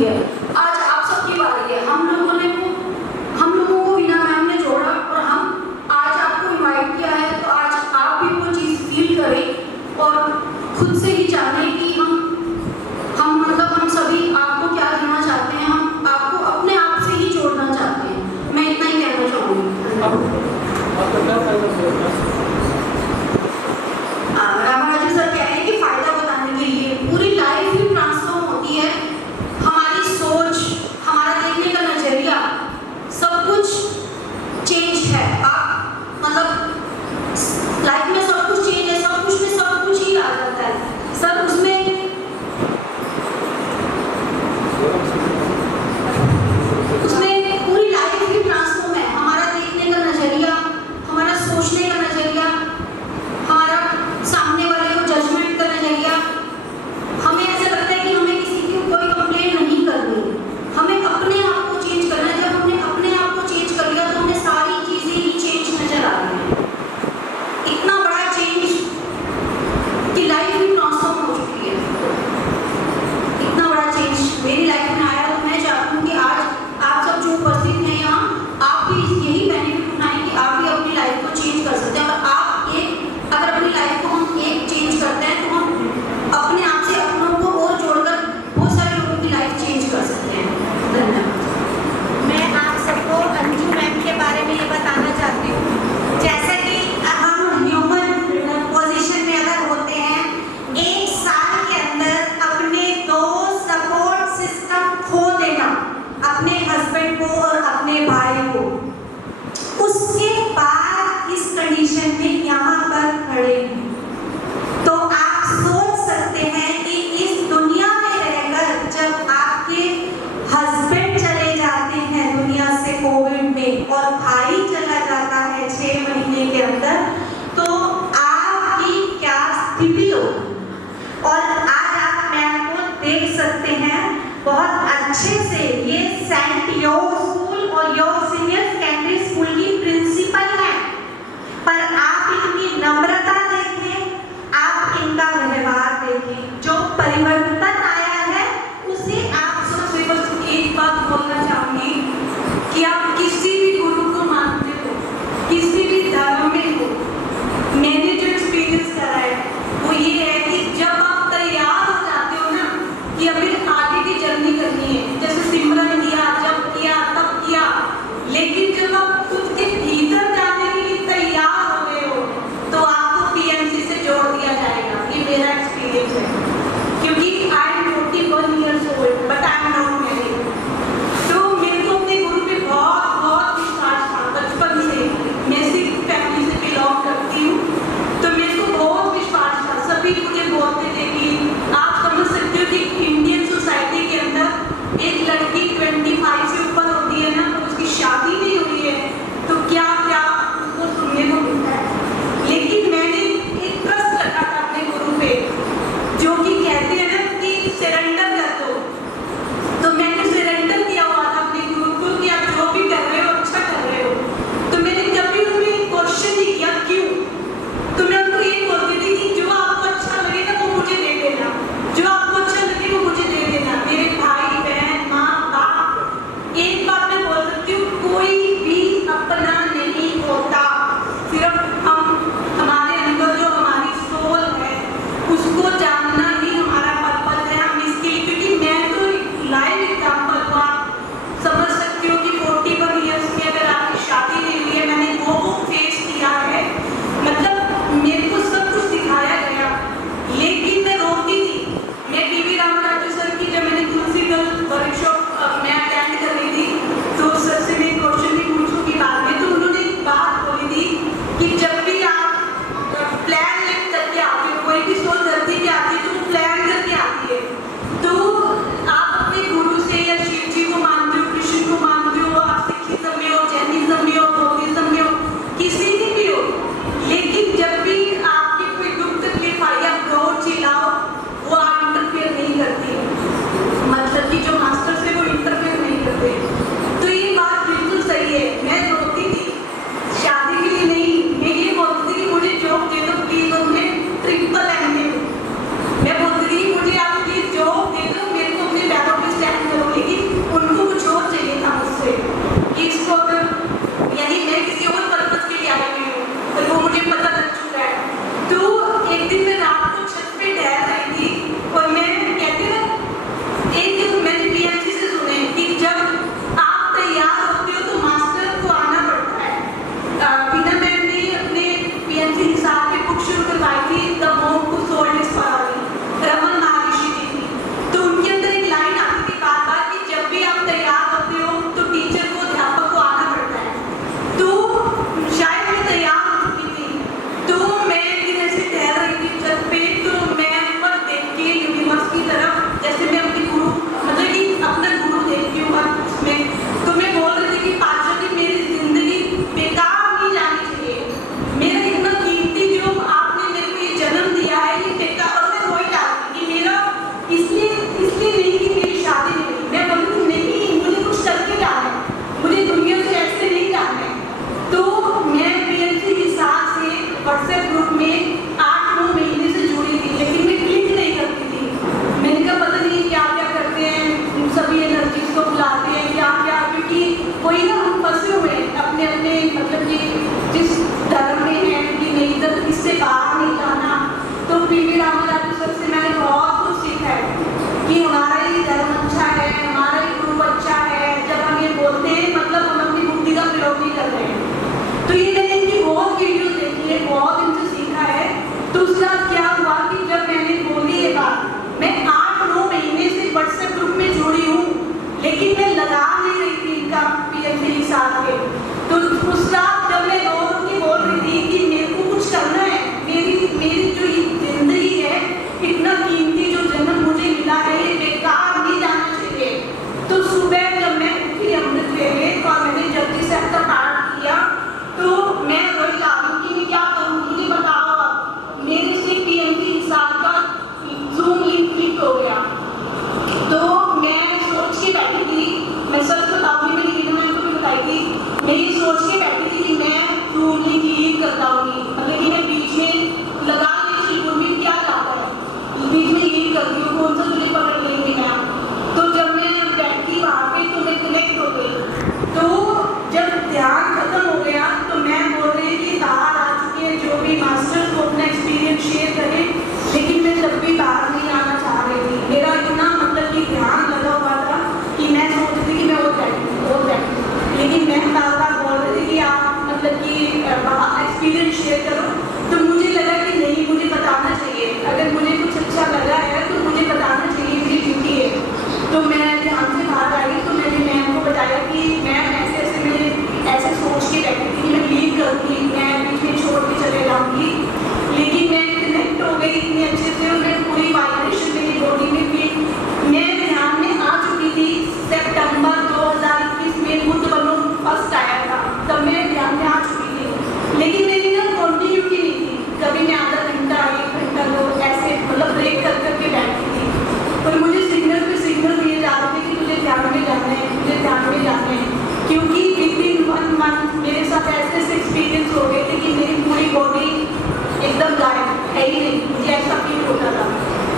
हुई है। आज आप सबकी बारी है। हम लोगों को वीना मैम ने जोड़ा और हम आज आपको इनवाइट किया है, तो आज आप भी वो चीज़ फील करें और खुद से ही जाने कि हम सभी आपको क्या देना चाहते हैं, हम आपको अपने आप से ही जोड़ना चाहते हैं। मैं इतना ही कहना चाहूँगी। रामाराजू सर कह रहे हैं कि फायदा बताने के लिए पूरी लाइफ ही ट्रांसफॉर्म होती है। हमारी सोच, हमारा देखने का नजरिया, सब कुछ चेंज है। आप लाइफ में सब कुछ चेंज है, सब कुछ में सब कुछ ही आ जाता है सर। उसमें पूरी लाइफ ही ट्रांसफॉर्म है। हमारा देखने का नजरिया, हमारा सोचने का नजरिया, हमारा सामने वाले को जजमेंट का नजरिया। हमें ऐसा लगता है कि हमें किसी की कोई कंप्लेंट नहीं करनी, हमें अपने आप को चेंज करना है। जब हमने अपने आप को चेंज कर लिया तो हमें सारी चीजें ही चेंज नजर आ रही हैं। इतना बड़ा चेंज कि लाइफ भी ट्रांसफॉर्म हो चुकी है। इतना बड़ा चेंज मेरी लाइफ में आया, तो मैं चाहती हूँ कि आज आप सब जो उपस्थित हैं यहाँ, आप भी यही बेनिफिट उठाएं कि आप भी अपनी लाइफ को चेंज कर सकते हैं। और अगर अपनी लाइफ को हम चेंज करते हैं तो हम अपने आप से अपनों को और जोड़कर बहुत सारे लोगों की लाइफ चेंज कर सकते हैं। धन्यवाद। मैं आप सबको अंजू मैम के बारे में ये बताना चाहती हूँ। जैसे कि हम ह्यूमन पोजीशन में अगर होते हैं, 1 साल के अंदर अपने 2 सपोर्ट सिस्टम खो देना, अपने हस्बैंड को और अपने भाई को, उसके बाद इस कंडीशन में यहाँ पर खड़े हैं, तो आप सोच सकते हैं कि इस दुनिया में रहकर जब आपके हस्बैंड चले जाते हैं दुनिया से कोविड में और भाई चला जाता है 6 महीने के अंदर, तो आपकी क्या स्थिति होगी। और आज आप मैम को देख सकते हैं बहुत अच्छे से, ये सेंट योग स्कूल और योग सीनियर सेकेंडरी स्कूल की प्रिंसिपल है, पर आप इनकी नम्रता देखें, आप इनका व्यवहार देखें, जो परिवर्तन आया है उसे आप सबसे बस एक बात बोलना चाहूंगी कि आप किसी भी गुरु को मानते हो, किसी भी धर्म में हो, मैंने जो एक्सपीरियंस करा है वो ये है कि जब आप तैयार हो जाते हो ना कि अभी आगे की जर्नी करनी है, जैसे सिमरन किया, जब किया, तब किया, लेकिन जब आप खुद के भीतर जाने के लिए तैयार हो गए हो तो आपको पीएमसी से जोड़ दिया जाएगा। ये मेरा एक्सपीरियंस है, क्योंकि I am 41 years old but I am not married. तो मेरे को अपने गुरु पे बहुत विश्वास था बचपन से। मैं सिख फैमिली से बिलोंग करती हूँ, तो मेरे को बहुत विश्वास था। सभी मुझे बोलते थे कि आप समझ सकते हो कि इंडियन सोसाइटी के अंदर एक लड़की 25 से ऊपर होती है ना, तो उसकी शादी नहीं हुई है तो क्या उसको सुनने को मिलता है। लेकिन मैंने एक ट्रस्ट रखा था अपने गुरु पे, जो कि कहते हैं ना कि सरेंडर कर दो। तो मैंने सरेंडर किया हुआ था अपने गुरु को कि आप जो भी कर रहे हो अच्छा कर रहे हो। तो मैंने कभी उन्हें क्वेश्चन नहीं किया क्यों, तो मैं उनको ये बोलती थी कि जो आपको अच्छा लगेगा वो मुझे दे देना, जो आपको अच्छा लगे वो मुझे दे देना। मेरे भाई बहन माँ बाप लगा नहीं रही थी इनका पीएमसी हिसाब के। तो उस रात जब मैं रो रो के बोल रही थी कि मेरे को कुछ करना है, मेरी जो ये जिंदगी है, इतना कीमती जो जन्म मुझे मिला है ये बेकार नहीं जाना चाहिए। तो सुबह जब मैं उठी अमृत वेले और मैंने जपजी साहब का पाठ किया तो मैं वही आ गई कि मैं क्या करूँ, मुझे बताओ। मेरे से पीएमसी हिसाब का जूम लिंक क्लिक हो गया। तो मैं सोच के बैठी थी, मैं सच बताऊंगी, मेरी वीडियो मैंने को भी बताई थी, मैं ये सोच के बैठी थी कि मैं जूम लिंक ही करता हूँगी, मतलब कि मैं बीच में लगा नहीं चिल्कुल भी क्या जाता है, बीच में यही करती हूँ, कौन सा तुझे पकड़ लेंगे मैं। तो जब मैं बैठी वहाँ पे तो मैं कनेक्ट हो गई। तो जब ध्यान खत्म हो गया तो मैं बोल रही थी बाहर आ चुके हैं जो भी मास्टर्स को अपना एक्सपीरियंस शेयर करें, लेकिन मैं तब भी बाहर नहीं आना चाह रही थी। मेरा इतना मतलब कि ध्यान लगा हुआ था कि मैं सोच रही थी कि मैं और बैठी, लेकिन मैं बार बार बोल रही थी कि आप मतलब कि बाहर एक्सपीरियंस शेयर करो। तो मुझे लगा कि नहीं, मुझे बताना चाहिए, अगर मुझे कुछ अच्छा लगा है तो मुझे बताना चाहिए, मेरी ड्यूटी है। तो मैं ध्यान से बाहर आई तो मैंने मैम को बताया कि मैम ऐसे सोच के बैठी थी कि मैं लीव करूँगी, मैं बीच में छोड़ के चले जाऊँगी, लेकिन मैं कनेक्ट हो गई इतने अच्छे से और मैं पूरी वाइब्रेशन मेरी बॉडी में थी। मैं ध्यान में आ चुकी थी। सितंबर 2021 में बुद्ध बनो फर्स्ट आया था, तब मैं ध्यान में आ चुकी थी, लेकिन मेरी ना कॉन्टिन्यूटी नहीं थी। कभी मैं आधा घंटा 1 घंटा तो ऐसे मतलब ब्रेक कर करके बैठती थी, पर मुझे सिग्नल पे सिग्नल दिए जा रहे थे कि तुझे ध्यान में जाना है, तुझे ध्यान में जाना है, क्योंकि विदिन 1 मंथ मेरे साथ ऐसे एक्सपीरियंस हो गए थे कि मेरी पूरी बॉडी एकदम गायब है ही नहीं, मुझे ऐसा फील होता था,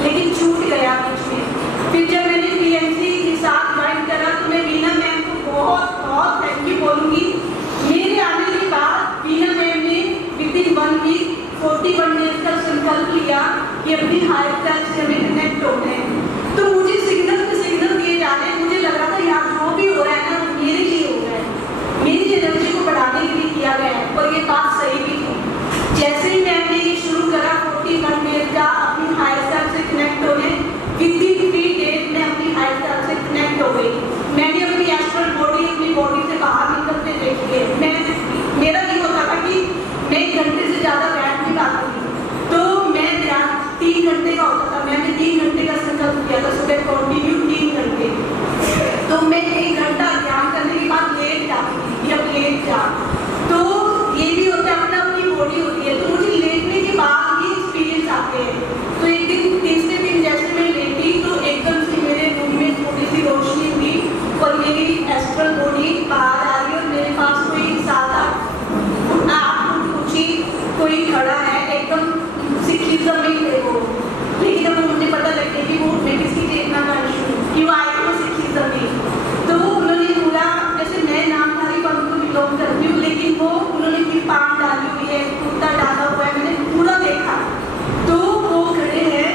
लेकिन छूट गया बीच में। फिर जब मैंने पीएमसी के साथ ज्वाइन करा तो मैं वीना मैम को बहुत बहुत थैंक यू बोलूँगी। मेरे आने के बाद वीना मैम ने विदिन 1 वीक 41 डेज का संकल्प लिया कि अपनी हायर सेल्फ से हमें कनेक्ट होना है। तो मुझे सिग्नल पे सिग्नल दिए जा रहे हैं, मुझे लग रहा था यार जो भी हो रहा है ना मेरे लिए हो रहा है, मेरी एनर्जी को बढ़ाने के लिए किया गया है, और ये बात सही भी थी। जैसे ही मैंने ये शुरू करा 41 डेज का अपनी हायर सेल्फ से कनेक्ट होने, विदिन 3 डेज में अपनी हायर सेल्फ से कनेक्ट हो गई। मैंने अपनी एस्ट्रल बॉडी अपनी बॉडी से बाहर निकलते देखिए। मेरा ये होता था कि मैं 1 घंटे से ज़्यादा बैठ नहीं पाती थी, तो मैं ध्यान 3 घंटे का होता था। मैंने 3 घंटे का संकल्प किया था, सुबह कंटिन्यू 3 घंटे। तो मैं 1 घंटा ध्यान करने के बाद लेट जाती थी, जब लेट जा तो ये भी होता है, अपना अपनी बॉडी होती है, तो मुझे लेटने के बाद ही एक्सपीरियंस आते हैं। तो एक दिन तीसरे दिन जैसे मैं लेटी तो एकदम से मेरे रूम में थोड़ी सी रोशनी हुई और मेरी एस्ट्रल बॉडी बाहर आ गई और मेरे पास कोई 7-8 फुट ऊंची कोई खड़ा है, एकदम सिक्किज्म में थे वो, लेकिन अब मुझे पता लग गया कि वो मैं किसकी चेतना का इशू क्यों आए थे सिक्किज्म में। तो उन्होंने पूरा, जैसे मैं नामधारी पंथ को बिलोंग करती हूँ, लेकिन वो उन्होंने कृपाण डाली हुई है, कुर्ता डाला हुआ है, मैंने पूरा देखा। तो वो खड़े हैं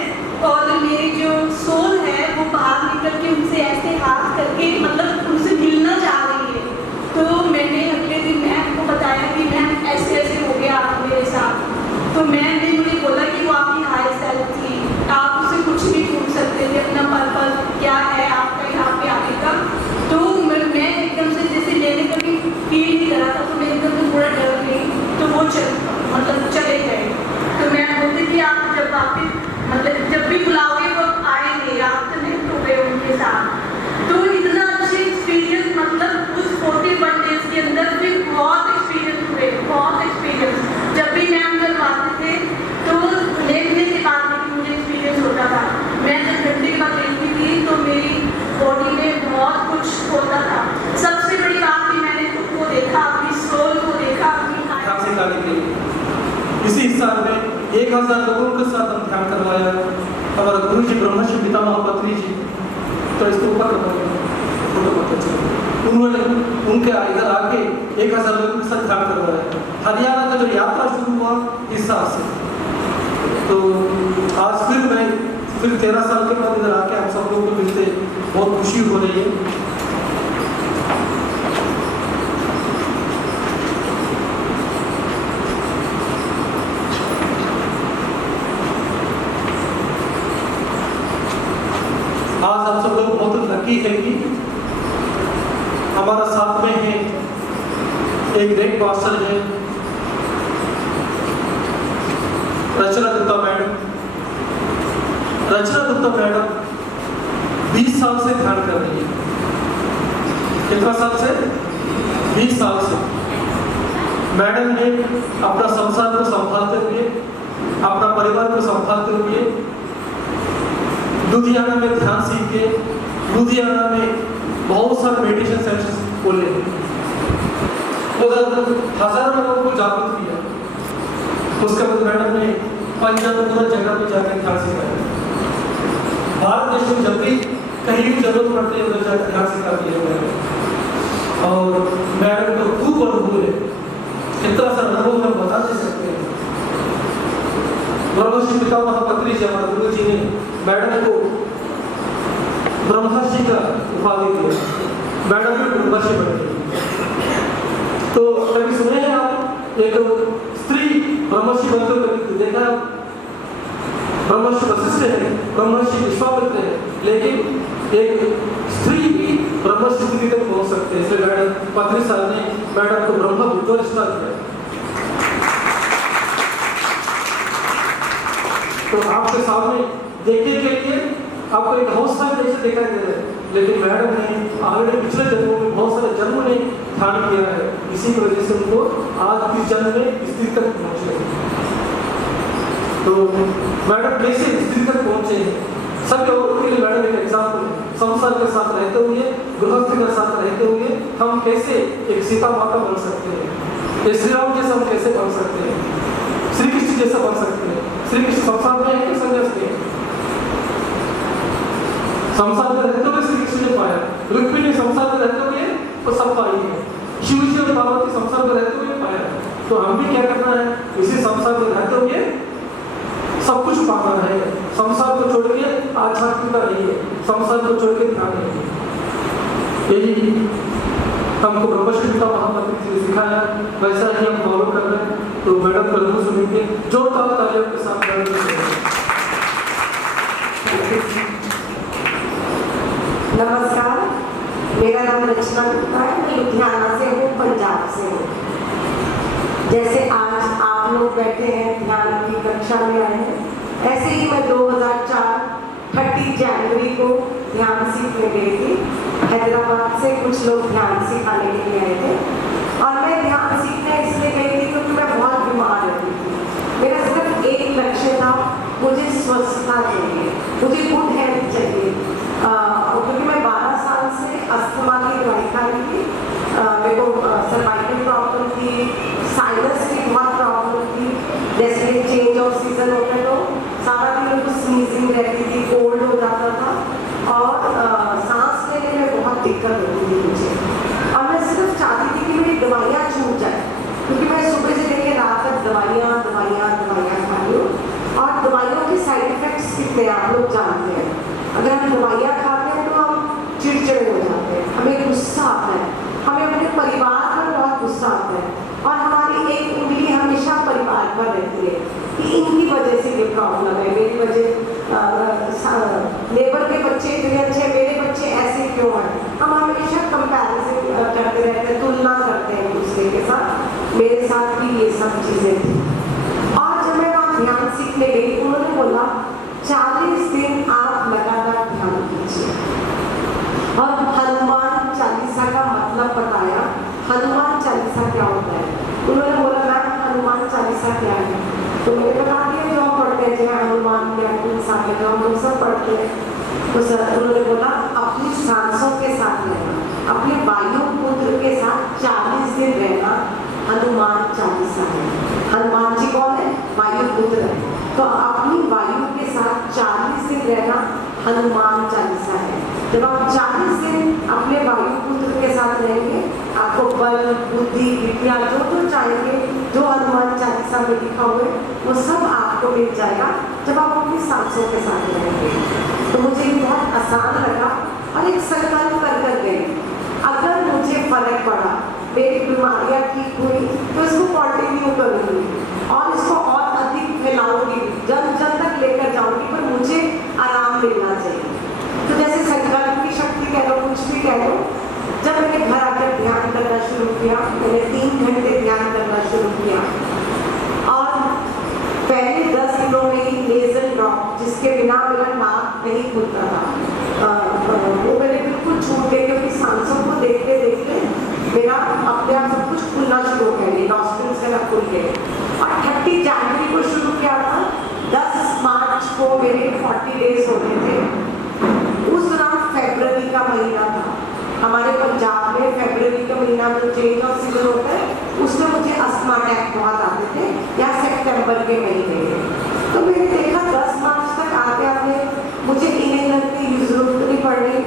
और मेरी जो सोल है वो बाहर निकल के उनसे ऐसे हाथ करके मतलब उनसे मिलना चाह रही है। तो मैंने अगले दिन मैम को बताया कि मैम ऐसे ऐसे हो गया मेरे साथ। तो मैम ने मुझे बोला कि वो आपकी हायर सेल्फ थी, आप उससे कुछ भी पूछ सकते थे, अपना पर्पस क्या है आपका यहाँ पे आने का। तो मैं एकदम से जैसे लेने का भी फील नहीं करा था, तो मैं एकदम से थोड़ा डर गई, तो वो मतलब चले गए। तो मैं बोलती थी आप जब वापिस मतलब जब भी बुलाओगे वो आएंगे, आप कनेक्ट हो गए उनके साथ। तो इतना अच्छे एक्सपीरियंस, मतलब उस 41 डेज के अंदर भी बहुत एक्सपीरियंस हुए, बहुत एक्सपीरियंस। जब भी मैम करवाते थे तो लेटने के बाद भी मुझे एक्सपीरियंस होता था। मैं जब घंटे के बाद देखती थी तो मेरी बॉडी में बहुत कुछ होता था। सबसे बड़ी बात कि मैंने खुद को देखा, अपनी सोल को देखा, अपनी इसी साल में 1000 लोगों के साथ हम ध्यान करवाया। हमारा गुरु जी ब्रह्मश्री पितामह पत्री जी, तो इसके ऊपर उन्होंने उनके इधर आके 1000 लोगों के साथ ध्यान करवाया। हरियाणा का जो यात्रा शुरू हुआ इस साल से, तो आज फिर 13 साल के बाद इधर आके हम सब लोगों को मिलते बहुत खुशी हो रही है। आज हम सब लोग बहुत लकी है कि हमारा साथ में है एक ग्रेट पास्टर है रचना गुप्ता मैडम। रचना गुप्ता मैडम 20 साल से ध्यान कर रही है। कितना साल से? 20 साल से। मैडम ने अपना संसार को संभालते हुए, अपना परिवार को संभालते हुए लुधियाना में ध्यान सीख के लुधियाना में बहुत सारे मेडिटेशन सेंटर्स खोले, उधर हजारों लोगों को जागरूक किया। उसके बाद मैडम ने पंजाब पूरा जगह में जाकर ध्यान सिखाया। भारत देश में जब भी कहीं भी जरूरत पड़ती है उधर जाकर ध्यान सिखाती है मैडम। और मैडम को खूब अनुभव है, इतना सा अनुभव हम बता नहीं सकते हैं। ब्रह्मर्षि पितामह पत्री जी हमारे गुरु जी ने मैडम को ब्रह्मर्षि का उपाधि दिया। मैडम भी ब्रह्मर्षि बन गई। तो कभी सुने हैं आप एक स्त्री ब्रह्मर्षि बनकर कभी देखा? ब्रह्मर्षि वशिष्ठ है, ब्रह्मर्षि विश्वामित्र है, लेकिन एक स्त्री भी ब्रह्मर्षि स्थिति तक पहुंच सकते हैं। इसलिए मैडम पत्री साहब ने मैडम को ब्रह्म विद्वान दिया। तो आपके सामने देखने के लिए आपको एक हाउस वाइफ जैसे दिखाई दे रहा है, लेकिन मैडम ने ऑलरेडी पिछले जन्मों में बहुत सारे जन्मों ने ध्यान किया है। इसी की वजह से उनको आज इस जन्म में स्थिति तक पहुंचे। तो मैडम कैसे स्थिति तक पहुंचे सब लोगों के लिए मैडम एक एग्जाम्पल है। संसार के साथ रहते हुए, गृहस्थी के साथ रहते हुए हम कैसे एक सीता माता बन सकते हैं, ये श्री राम जैसा हम कैसे बन सकते हैं, श्री कृष्ण जैसा बन सकते हैं। श्री कृष्ण संसार में है कि संन्यास में? संसार में रहते हुए श्री कृष्ण ने पाया, रुक्मिणी संसार में रहते हुए वो सब पाई है, शिव जी और पार्वती संसार में रहते हुए पाया। तो हम भी क्या करना है? इसी संसार में रहते हुए सब कुछ पाना है। संसार को छोड़ के आध्यात्मिकता नहीं है, संसार को छोड़ के ध्यान नहीं है। यही हमको ब्रह्मर्षि पितामह महापंडित जी ने सिखाया, वैसा ही हम फॉलो कर रहे हैं। तो मैडम का अनुभव सुनेंगे, जोरदार तालियों के साथ नमस्कार, मेरा नाम रचना गुप्ता है। मैं लुधियाना से हूँ, पंजाब से हूँ। जैसे आज आप लोग बैठे हैं, ध्यान की कक्षा में आए हैं, ऐसे ही मैं 2004 30 जनवरी को ध्यान सीखने गई थी। हैदराबाद से कुछ लोग ध्यान सिखाने के लिए आए थे और मैं ध्यान सीखने इसलिए गई थी क्योंकि मैं बहुत बीमार रहती थी। मेरा सिर्फ एक लक्ष्य था, मुझे स्वस्थता चाहिए, मुझे गुड हेल्थ चाहिए। क्योंकि मैं 12 साल से अस्थमा की दवाई खा रही थी। मेरे को सर्वाइकल प्रॉब्लम थी, साइनस की बहुत प्रॉब्लम थी। जैसे चेंज ऑफ सीजन होता तो सारा दिन मेरे को स्नीजिंग रहती थी, कोल्ड हो जाता था और सांस लेने में बहुत दिक्कत होती थी मुझे। और मैं सिर्फ चाहती थी कि मेरी दवाइयाँ छूट जाए, क्योंकि मैं सुबह से लेकर रात तक दवाइयाँ खा रही हूँ। और दवाइयों के साइड इफेक्ट्स कितने आप लोग जानते हैं। अगर हम दवाइयाँ खाते हैं तो हम चिड़चिड़े हो जाते हैं, हमें गुस्सा आता है, हमें अपने परिवार पर बहुत गुस्सा आता है और हमारी एक उंगली हमेशा परिवार पर रहती है कि इनकी वजह से ये प्रॉब्लम है, मेरी वजह, नेबर के बच्चे इतने अच्छे, मेरे बच्चे ऐसे क्यों हैं। हम हमेशा कंपैरिजन करते रहते हैं, तुलना करते हैं दूसरे के साथ। मेरे साथ भी ये सब चीज़ें थी। और जब मैं वहाँ ध्यान सीखने गई, उन्होंने बोला 40 दिन आप लगातार ध्यान कीजिए और हनुमान चालीसा का मतलब बताया। हनुमान चालीसा क्या होता है? उन्होंने बोला मैम हनुमान चालीसा क्या है? तो मैंने बता दिया जो हम पढ़ते हैं, जो हनुमान के इंसान जो हम लोग सब पढ़ते हैं। तो सर उन्होंने बोला अपनी सांसों के साथ रहना, अपने वायु पुत्र के साथ 40 दिन रहना हनुमान चालीसा है। हनुमान जी कौन है? वायु पुत्र है। तो अपनी वायु के साथ 40 दिन रहना हनुमान चालीसा है। जब आप 40 दिन अपने वायु पुत्र के साथ रहेंगे, आपको बल, बुद्धि, विद्या जो चाहिए, जो हनुमान चालीसा में लिखा हुआ है, वो सब आपको मिल जाएगा जब आप अपनी सांसों के साथ रहेंगे। तो मुझे ये बहुत आसान लगा और एक संकल्प कर गई, अगर मुझे फर्क पड़ा, मेरी बीमारियाँ ठीक हुई, तो इसको कंटिन्यू करूँगी और इसको और अधिक फैलाऊंगी, जन जन तक लेकर जाऊंगी, पर मुझे आराम मिलना चाहिए। तो जैसे संकल्प की शक्ति कह लो, कुछ भी कह लो, जब मेरे घर किया। मैंने 3 घंटे ध्यान करना शुरू किया और पहले 10 दिनों में ही नेज़ल ड्रॉप, जिसके बिना मेरा नाक नहीं खुलता था, वो मैंने बिल्कुल छूट गई, क्योंकि सांसों को देखते देखते मेरा अपने आप सब कुछ खुलना शुरू हो गया, नॉस्ट्रिल्स मेरा खुल गए। और 30 जनवरी को शुरू किया था, 10 मार्च को मेरे 40 डेज हो गए थे। उस दौरान फरवरी का महीना था। हमारे पंजाब में फरवरी का महीना जो चेंज ऑफ सीजन होता है, उसमें मुझे अस्थमा अटैक बहुत आते थे, या सितंबर के महीने में। तो मैंने देखा 10 मार्च तक आते आते मुझे इनहेलर की जरूरत नहीं पड़ रही,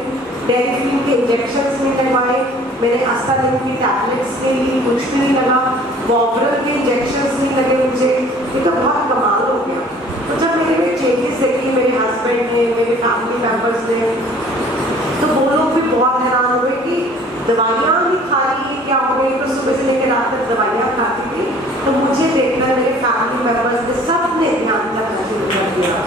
डेरिफ्यून के इंजेक्शंस नहीं लगवाए, मैंने आस्तालिन की टैबलेट्स के लिए कुछ भी नहीं लगा, वॉबरल के इंजेक्शंस नहीं लगे मुझे। ये तो बहुत कमाल हो गया। तो जब मेरे में चेंजेस देखी मेरे हस्बैंड ने, मेरे फैमिली मेम्बर्स ने, तो वो लोग भी बहुत हैरान हुए कि दवाइयाँ भी खा रही है, क्या हो गई? तो सुबह से लेकर रात तक दवाइयाँ खाती थी। तो मुझे देखना मेरे फैमिली मेम्बर्स ने सबने ध्यान करना शुरू कर दिया।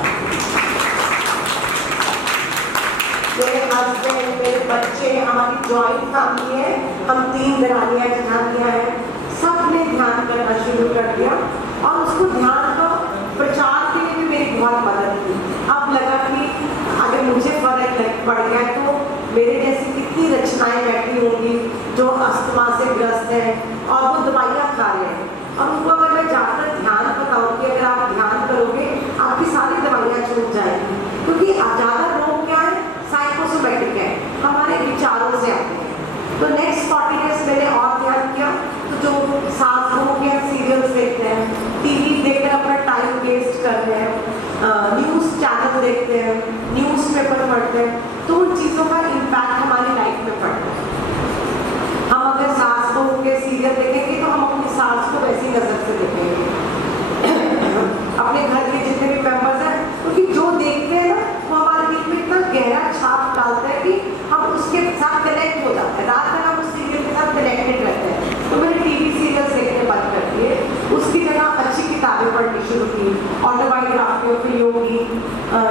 मेरे हस्बैंड, मेरे बच्चे, हमारी जॉइंट फैमिली है, हम 3 दरानियाँ जेठानियाँ हैं, सबने ध्यान करना शुरू कर दिया। और उसको ध्यान को प्रचार के लिए भी मेरी बहुत मदद की। अब लगा कि अगर मुझे फर्क पड़ गया तो मेरे जैसी कितनी रचनाएं बैठी होंगी जो अस्थमा से ग्रस्त हैं और वो दवाइयाँ खा रहे हैं, और उनको अगर मैं जाकर ध्यान बताऊँ कि अगर आप ध्यान करोगे आपकी सारी दवाइयाँ छूट जाएंगी। क्योंकि ज़्यादा रोग क्या है? साइकोसोमेटिक है, हमारे विचारों से आते हैं। तो नेक्स्ट 40 डेज मैंने और ध्यान किया। तो जो सास बहू के सीरियल्स देखते हैं, टीवी देखकर अपना टाइम वेस्ट कर रहे हैं, न्यूज़ चैनल देखते हैं, न्यूज़पेपर पढ़ते हैं, तो उन चीज़ों का इम्पैक्ट हमारी लाइफ में पड़ता है। हम अगर सास बहू के सीरियल देखेंगे तो हम अपनी सास को वैसी नज़र से देखेंगे। अपने घर के जितने भी मेंबर्स हैं, क्योंकि जो देखते हैं ना वो हमारे दिल में इतना गहरा छाप डालता है कि हम उसके साथ कनेक्ट हो जाते हैं, रात भर हम उस सीरियल के साथ कनेक्टेड रहते हैं। तो मैंने टीवी सीरियल्स देखने बंद कर दिए, उसकी जगह अच्छी किताबें पढ़नी शुरू की, autobiography of Yogi,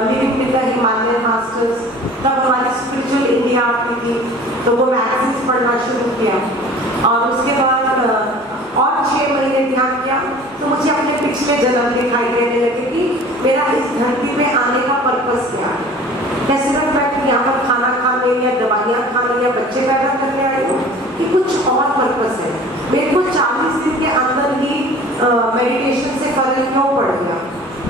living with the Himalayan masters. तब हमारी स्पिरिचुअल इंडिया आती थी, तो वो मैगजीन्स पढ़ना शुरू किया। और उसके बाद और 6 महीने ध्यान किया तो मुझे अपने पिछले जन्म दिखाई देने लगे कि मेरा इस धरती में आने का पर्पस क्या है। क्या सिर्फ मैं यहाँ पर खाना खाने या दवाइयाँ खाने या बच्चे पैदा करने आई हूँ, कि कुछ और पर्पस है? मेरे को 40 दिन के अंदर ही मेडिटेशन से फर्क क्यों पड़ गया?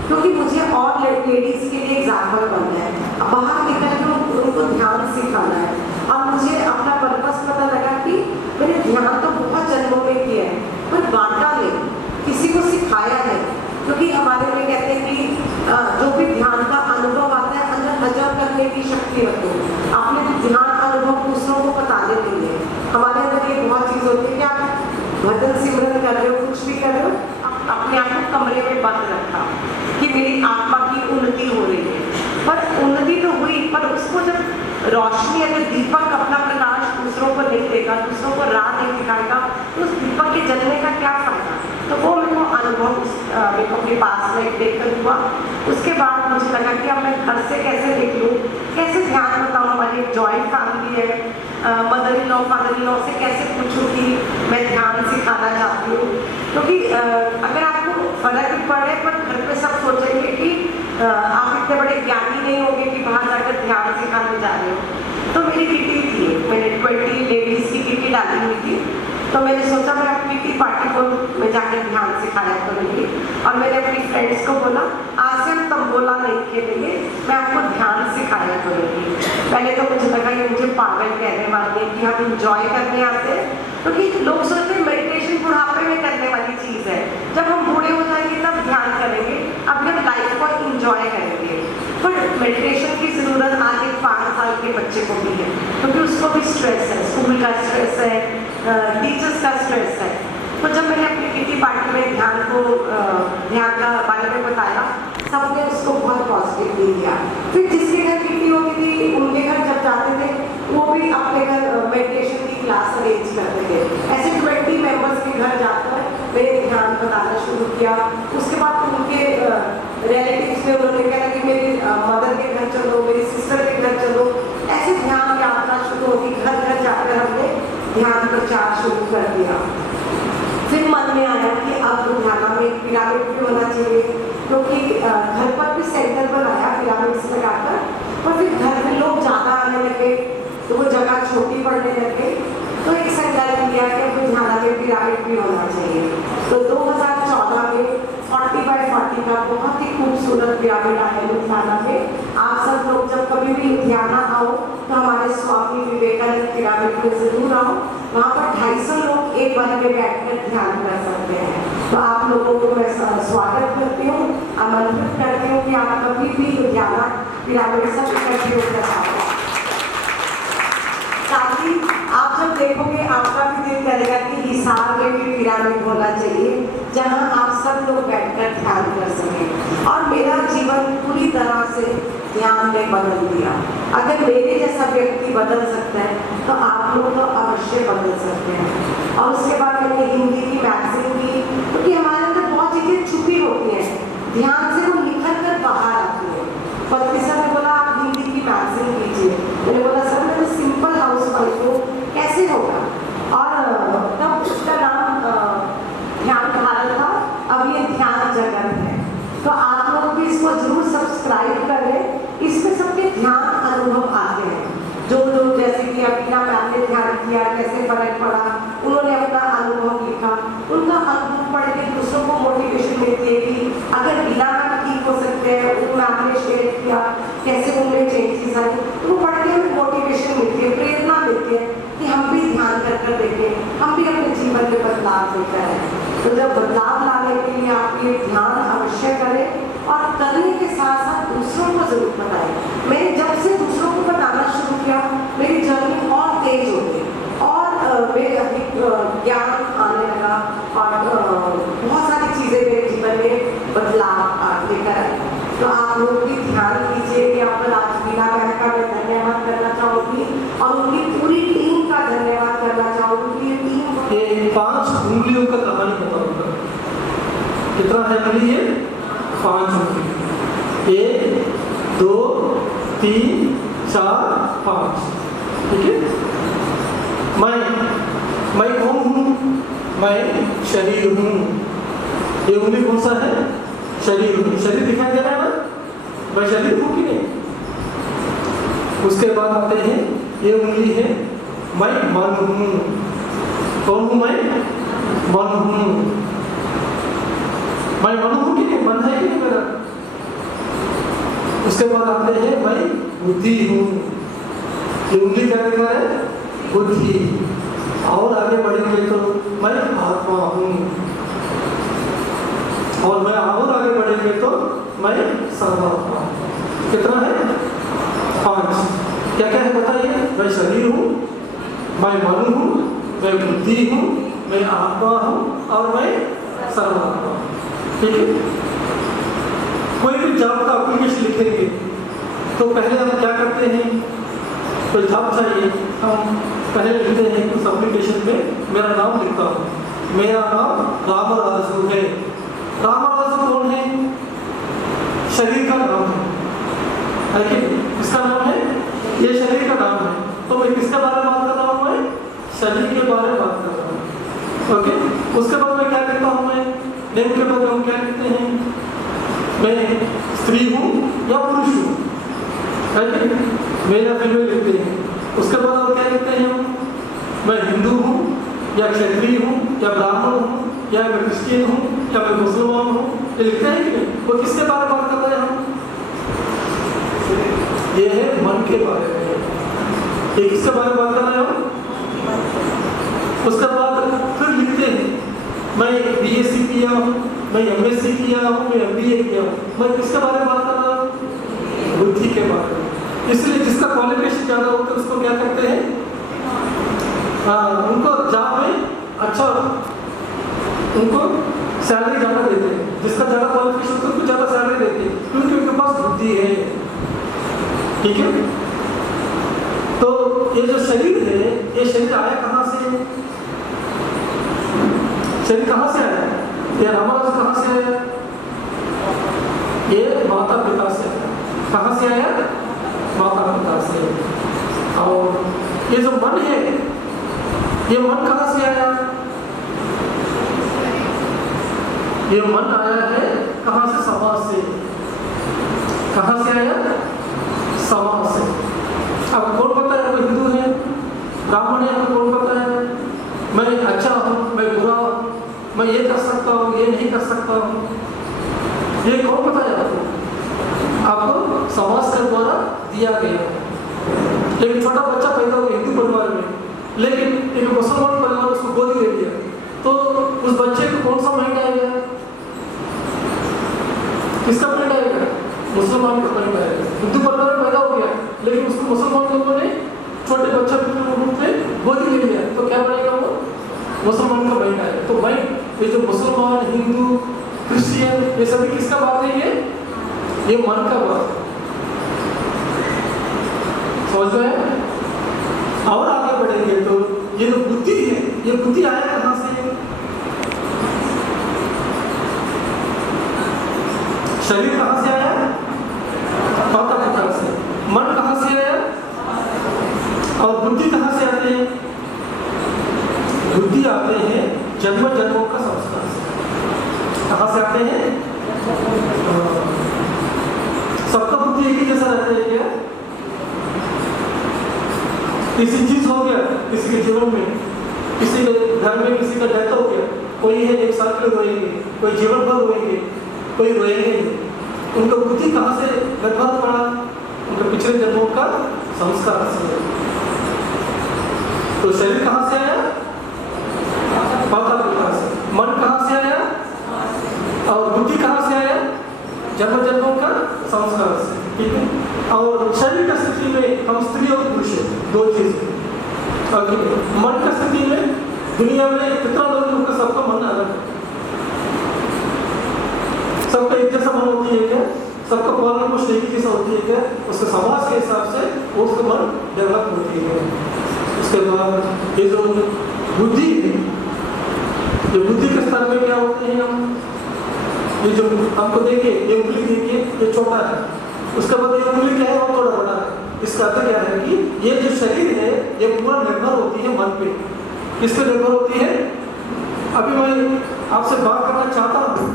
क्योंकि मुझे और लेडीज़ के लिए एग्जाम्पल बनना है, बाहर निकल के उनको ध्यान सिखाना है। और मुझे अपना पर्पस पता लगा कि मैंने ध्यान तो बहुत जन्मों में किया है, पर बांटा नहीं, किसी को सिखाया नहीं। क्योंकि हमारे में कहते हैं कि जो भी ध्यान का अनुभव आता है अंदर हजर करने की शक्ति रखो। आपने ध्यान अनुभव दूसरों को बताने के लिए, हमारे अंदर ये बहुत चीज़ होती है कि आप भजन सिमरन कर रहे हो, कुछ भी कर रहे हो, अपने आप को कमरे में बंद रखा कि मेरी आत्मा की उन्नति हो रही है। पर उन्नति तो हुई, पर उसको जब रोशनी, अगर दीपक अपना प्रकाश दूसरों को नहीं देगा, दूसरों को राह नहीं दिखाएगा, तो उस दीपक के जलने का क्या फायदा? तो वो मेरे को अनुभव मेरे को अपने पास में देखकर हुआ। उसके बाद मुझे लगा कि अब मैं घर से कैसे निकलूँ, कैसे ध्यान बताऊँ। हमारी एक जॉइंट फैमिली है, mother in law father in law से कैसे पूछूँ कि मैं ध्यान सिखाना चाहती हूँ। क्योंकि अगर आपको फर्क भी पड़े, पर घर पे सब सोचेंगे कि आप इतने बड़े ज्ञानी नहीं होंगे कि बाहर जाकर ध्यान सिखाने जा रहे हो। तो मेरी किटी थी, मैंने 20 लेडीज़ की किटी डाली हुई थी। तो मैंने सोचा मैं अपनी किटी पार्टी को मैं जाकर ध्यान सिखाया करूँगी। और मैंने अपनी फ्रेंड्स को बोला, आज से हम तंबोला नहीं खेलेंगे, मैं आपको ध्यान सिखाया करूँगी। पहले तो मुझे लगा ये मुझे पागल कहने वाली है कि हम इंजॉय करने आते हैं, क्योंकि लोग सोचते हैं मेडिटेशन बुढ़ापे में करने वाली चीज़ है, जब हम बूढ़े हो जाएंगे तब ध्यान करेंगे, अभी हम लाइफ को इंजॉय करेंगे। पर मेडिटेशन की ज़रूरत आज एक 5 साल के बच्चे को भी है, क्योंकि उसको भी स्ट्रेस है, स्कूल का स्ट्रेस है, टीचर्स का स्ट्रेस है। तो जब मैंने अपनी किटी पार्टी में ध्यान का बारे में बताया, सबने उसको बहुत पॉजिटिवली लिया। फिर जिसके घर किटी होती थी उनके घर जब जाते थे वो भी अपने घर मेडिटेशन की क्लास अरेंज करते थे। ऐसे 20 मेंबर्स के घर जाकर मैंने ध्यान बताना शुरू किया। उसके बाद उनके रिलेटिव्स ने उन्होंने कहा कि मेरी मदर के घर चलो, मेरी सिस्टर के घर चलो। ऐसे ध्यान यात्रा शुरू होगी, घर घर जाकर हमने ध्यान प्रचार शुरू कर दिया। फिर मन में आया कि अब लुधियाना में पिरामिड भी होना चाहिए, क्योंकि घर पर भी सेंटर बनाया पिरामिड्स लगाकर, पर फिर घर में लोग ज़्यादा आने लगे तो वो जगह छोटी पड़ने लगे। तो एक संकल्प लिया कि लुधियाना में पिरामिड भी होना चाहिए। तो 2014 में 40 बाय 40 का बहुत ही खूबसूरत पिरामिड आया लुधियाना में। आप सब लोग जब कभी भी लुधियाना आओ तो हमारे स्वामी विवेकानंद पिरामिड में जरूर आओ। वहाँ पर 250 लोग एक बार में बैठकर ध्यान कर सकते हैं। तो आप लोगों को मैं स्वागत करती हूँ, आमंत्रित करती हूँ कि आप कभी भी लुधियाना पिरामिड सब इकट्ठे होकर आओ। ताकि आप जब देखोगे आपका भी दिल करेगा कि हिसार में भी पिरामिड होना चाहिए, जहाँ आप सब लोग बैठकर ध्यान कर सकें। और मेरा जीवन पूरी तरह से ध्यान ने बदल दिया। अगर मेरे जैसा व्यक्ति बदल सकता है तो आप लोग तो अवश्य बदल सकते हैं। और उसके बाद मैंने हिंदी की मैगजीन की, क्योंकि हमारे अंदर बहुत चीज़ें छुपी होती हैं, ध्यान से वो निखर कर बाहर आती है। पति सर ने बोला आप हिंदी की मैगजीन कीजिए। मैंने बोला सर मैं तो सिंपल हाउस वाइफ हूँ, कैसे होगा। और तब उसका नाम ध्यान भारत था, अब ये ध्यान जगत है। तो आप लोग भी इसको जरूर सब्सक्राइब करें। इसमें सबके ध्यान अनुभव आते हैं। जो लोग जैसे कि अपना मैम ने ध्यान किया, कैसे फर्क पड़ा, उन्होंने अपना अनुभव लिखा। उनका अनुभव पढ़ के दूसरों को मोटिवेशन मिलती है कि अगर बिना मैम ठीक हो सकते हैं, वो मैम ने शेयर किया कैसे उनमें चेंजेस आए, तो वो पढ़ के हमें मोटिवेशन मिलती है, प्रेरणा मिलती है कि हम भी ध्यान कर देखें, हम भी अपने जीवन में बदलाव लेकर आए। तो जब बदलाव लाने के लिए आप ये ध्यान अवश्य करें और करने के साथ साथ दूसरों को जरूर बताएं। मैंने जब से दूसरों को बताना शुरू किया मेरी जर्नी और तेज हो गई और मेरे अधिक ज्ञान आने लगा और बहुत सारी चीज़ें मेरे जीवन में बदलाव लेकर आई। तो आप लोग भी ध्यान कीजिए। यहाँ पर आज मीना मैम का मैं धन्यवाद करना चाहूँगी और उनकी पूरी टीम का धन्यवाद करना चाहूँगी। ये टीम ये 5 उंगलियों का कहानी बताऊंगा। कितना है उंगली ये? 5 उंगली। 1 2 3 4 5। ठीक है। मैं कौन हूँ? मैं शरीर हूँ। ये उंगली कौन सा है? शरीर हूँ। शरीर दिखाई दे रहा है ना? मैं शरीर हूँ कि नहीं? उसके बाद आते हैं ये उंगली है मैं मन हूँ। कौन हूँ मैं? मन हूँ। मैं मन हूँ कि नहीं? मन है कि नहीं मेरा? उसके बाद आते हैं मैं बुद्धि हूँ। ये उंगली क्या लिखा है? बुद्धि। और आगे बढ़ेंगे तो मैं आत्मा हूँ और मैं और आगे बढ़ेंगे तो मैं सर्वात्मा हूँ। कितना है? 5। क्या क्या है बताइए? मैं शरीर हूँ, मैं मन हूँ, मैं बुद्धि हूँ, मैं आत्मा हूँ और मैं सर्वात्मा हूँ। ठीक है। कोई भी जॉब का एप्लीकेशन लिखेंगे तो पहले हम क्या करते हैं? कोई जॉब चाहिए, हम पहले लिखते हैं उस एप्लीकेशन में मेरा नाम लिखता हूँ। मेरा नाम रामराजू है। रामराजू कौन है? शरीर का नाम है कि किसका नाम है? ये शरीर का नाम है। तो मैं किसके बारे में बात कर रहा हूँ? मैं शरीर के बारे में बात कर रहा हूँ। ओके। उसके बाद मैं क्या करता हूँ? मैं नेम के बाद हम क्या लिखते हैं? मैं स्त्री हूँ या पुरुष हूँ, है कि मेरा फीमेल लिखते हैं। उसके बाद हम क्या लिखते हैं? मैं हिंदू हूँ या क्षत्रिय हूँ या ब्राह्मण हूँ या मैं क्रिश्चियन हूँ या मैं मुसलमान हूँ, ये लिखते हैं कि नहीं? वो किसके बारे में बात कर रहे हैं हम? ये है मन के बारे में। ये किसके बारे में बात कर रहे हो? उसके बाद फिर लिखते हैं मैं BSc किया हूँ, मैं MSc किया हूँ, मैं MBA किया हूँ। मैं किसके बारे में बात कर रहा हूँ? बुद्धि के बारे में। इसलिए जिसका क्वालिफिकेशन ज़्यादा होता है उसको क्या करते हैं? उनको जॉब में अच्छा, उनको सैलरी ज़्यादा देते हैं। जिसका ज़्यादा क्वालिफिकेशन होता है उसको ज़्यादा सैलरी देते हैं क्योंकि उनके पास बुद्धि है। ठीक है। तो ये जो शरीर है, ये शरीर आया कहाँ से? शरीर कहाँ से आया? ये रामराज कहाँ से आया? ये माता पिता से आया। कहाँ से आया? माता पिता से। और ये जो मन है ये मन कहाँ से आया? ये मन आया है कहाँ से? समाज से। कहाँ से आया? समाज से। अब कौन पता है कोई हिंदू है, ब्राह्मण है, कौन पता है मैं अच्छा हूँ, मैं बुरा हूँ, मैं ये कर सकता हूँ, ये नहीं कर सकता हूँ, ये कौन पता है आपको? आपको समाज के द्वारा दिया गया है। एक छोटा बच्चा पैदा हुआ हिंदू परिवार में, लेकिन एक मुसलमान परिवार उसको गोदी दे दिया, तो उस बच्चे को कौन सा माइंड आएगा? किसका माइंड आएगा? मुसलमान का माइंड आएगा। हिंदू परिवार में पैदा हो गया, लेकिन उसको मुसलमान लोगों ने छोटे बच्चे के रूप में गोदी ले लिया, तो क्या बनेगा वो? मुसलमान का माइंड आएगा। तो भाई ये जो मुसलमान, हिंदू, क्रिश्चियन, ये सभी किसका बात है? ये मन का बात है। समझ में? और आगे बढ़ेंगे तो ये जो बुद्धि है, ये बुद्धि आया कहाँ से? शरीर कहाँ से आया? माता पिता से। मन कहाँ से आया? और बुद्धि कहाँ से आते हैं? बुद्धि आते हैं जन्म जन्मों का संस्कार से। कहाँ से आते हैं? सबका बुद्धि एक ही जैसा रहता है क्या? किसी चीज हो गया किसी के जीवन में, किसी के घर में किसी का डेथ हो गया, कोई है 1 साल के रोएंगे, कोई जीवन भर रोएंगे, कोई रोएंगे। उनका बुद्धि कहाँ से गर्भवत पड़ा? उनके पिछले जन्मों का संस्कार से। तो शरीर कहाँ से आया? माता पिता से। मन कहाँ से आया? और बुद्धि कहाँ से आया? जन्म जन्मों का संस्कार से। ठीक है। और शरीर की स्थिति में हम स्त्री और पुरुष है, 2 चीज। मन की स्थिति में दुनिया में कितना लोग का सबका मन अलग है। सबका एक जैसा मन होती है क्या? सबका पालन पोषण एक जैसा होती है क्या? उसके समाज के हिसाब से वो उसका मन डेवलप होती है। उसके बाद ये जो बुद्धि है, ये बुद्धि के स्तर में क्या होते हैं हम? ये जो हमको देखिए, ये उंगली देखिए, ये छोटा है, उसके बाद ये उंगली क्या है? वो थोड़ा बड़ा है। इसका अर्थ क्या है कि ये जो शरीर है ये पूरा निर्भर होती है मन पे। किस पे निर्भर होती है? अभी मैं आपसे बात करना चाहता हूँ,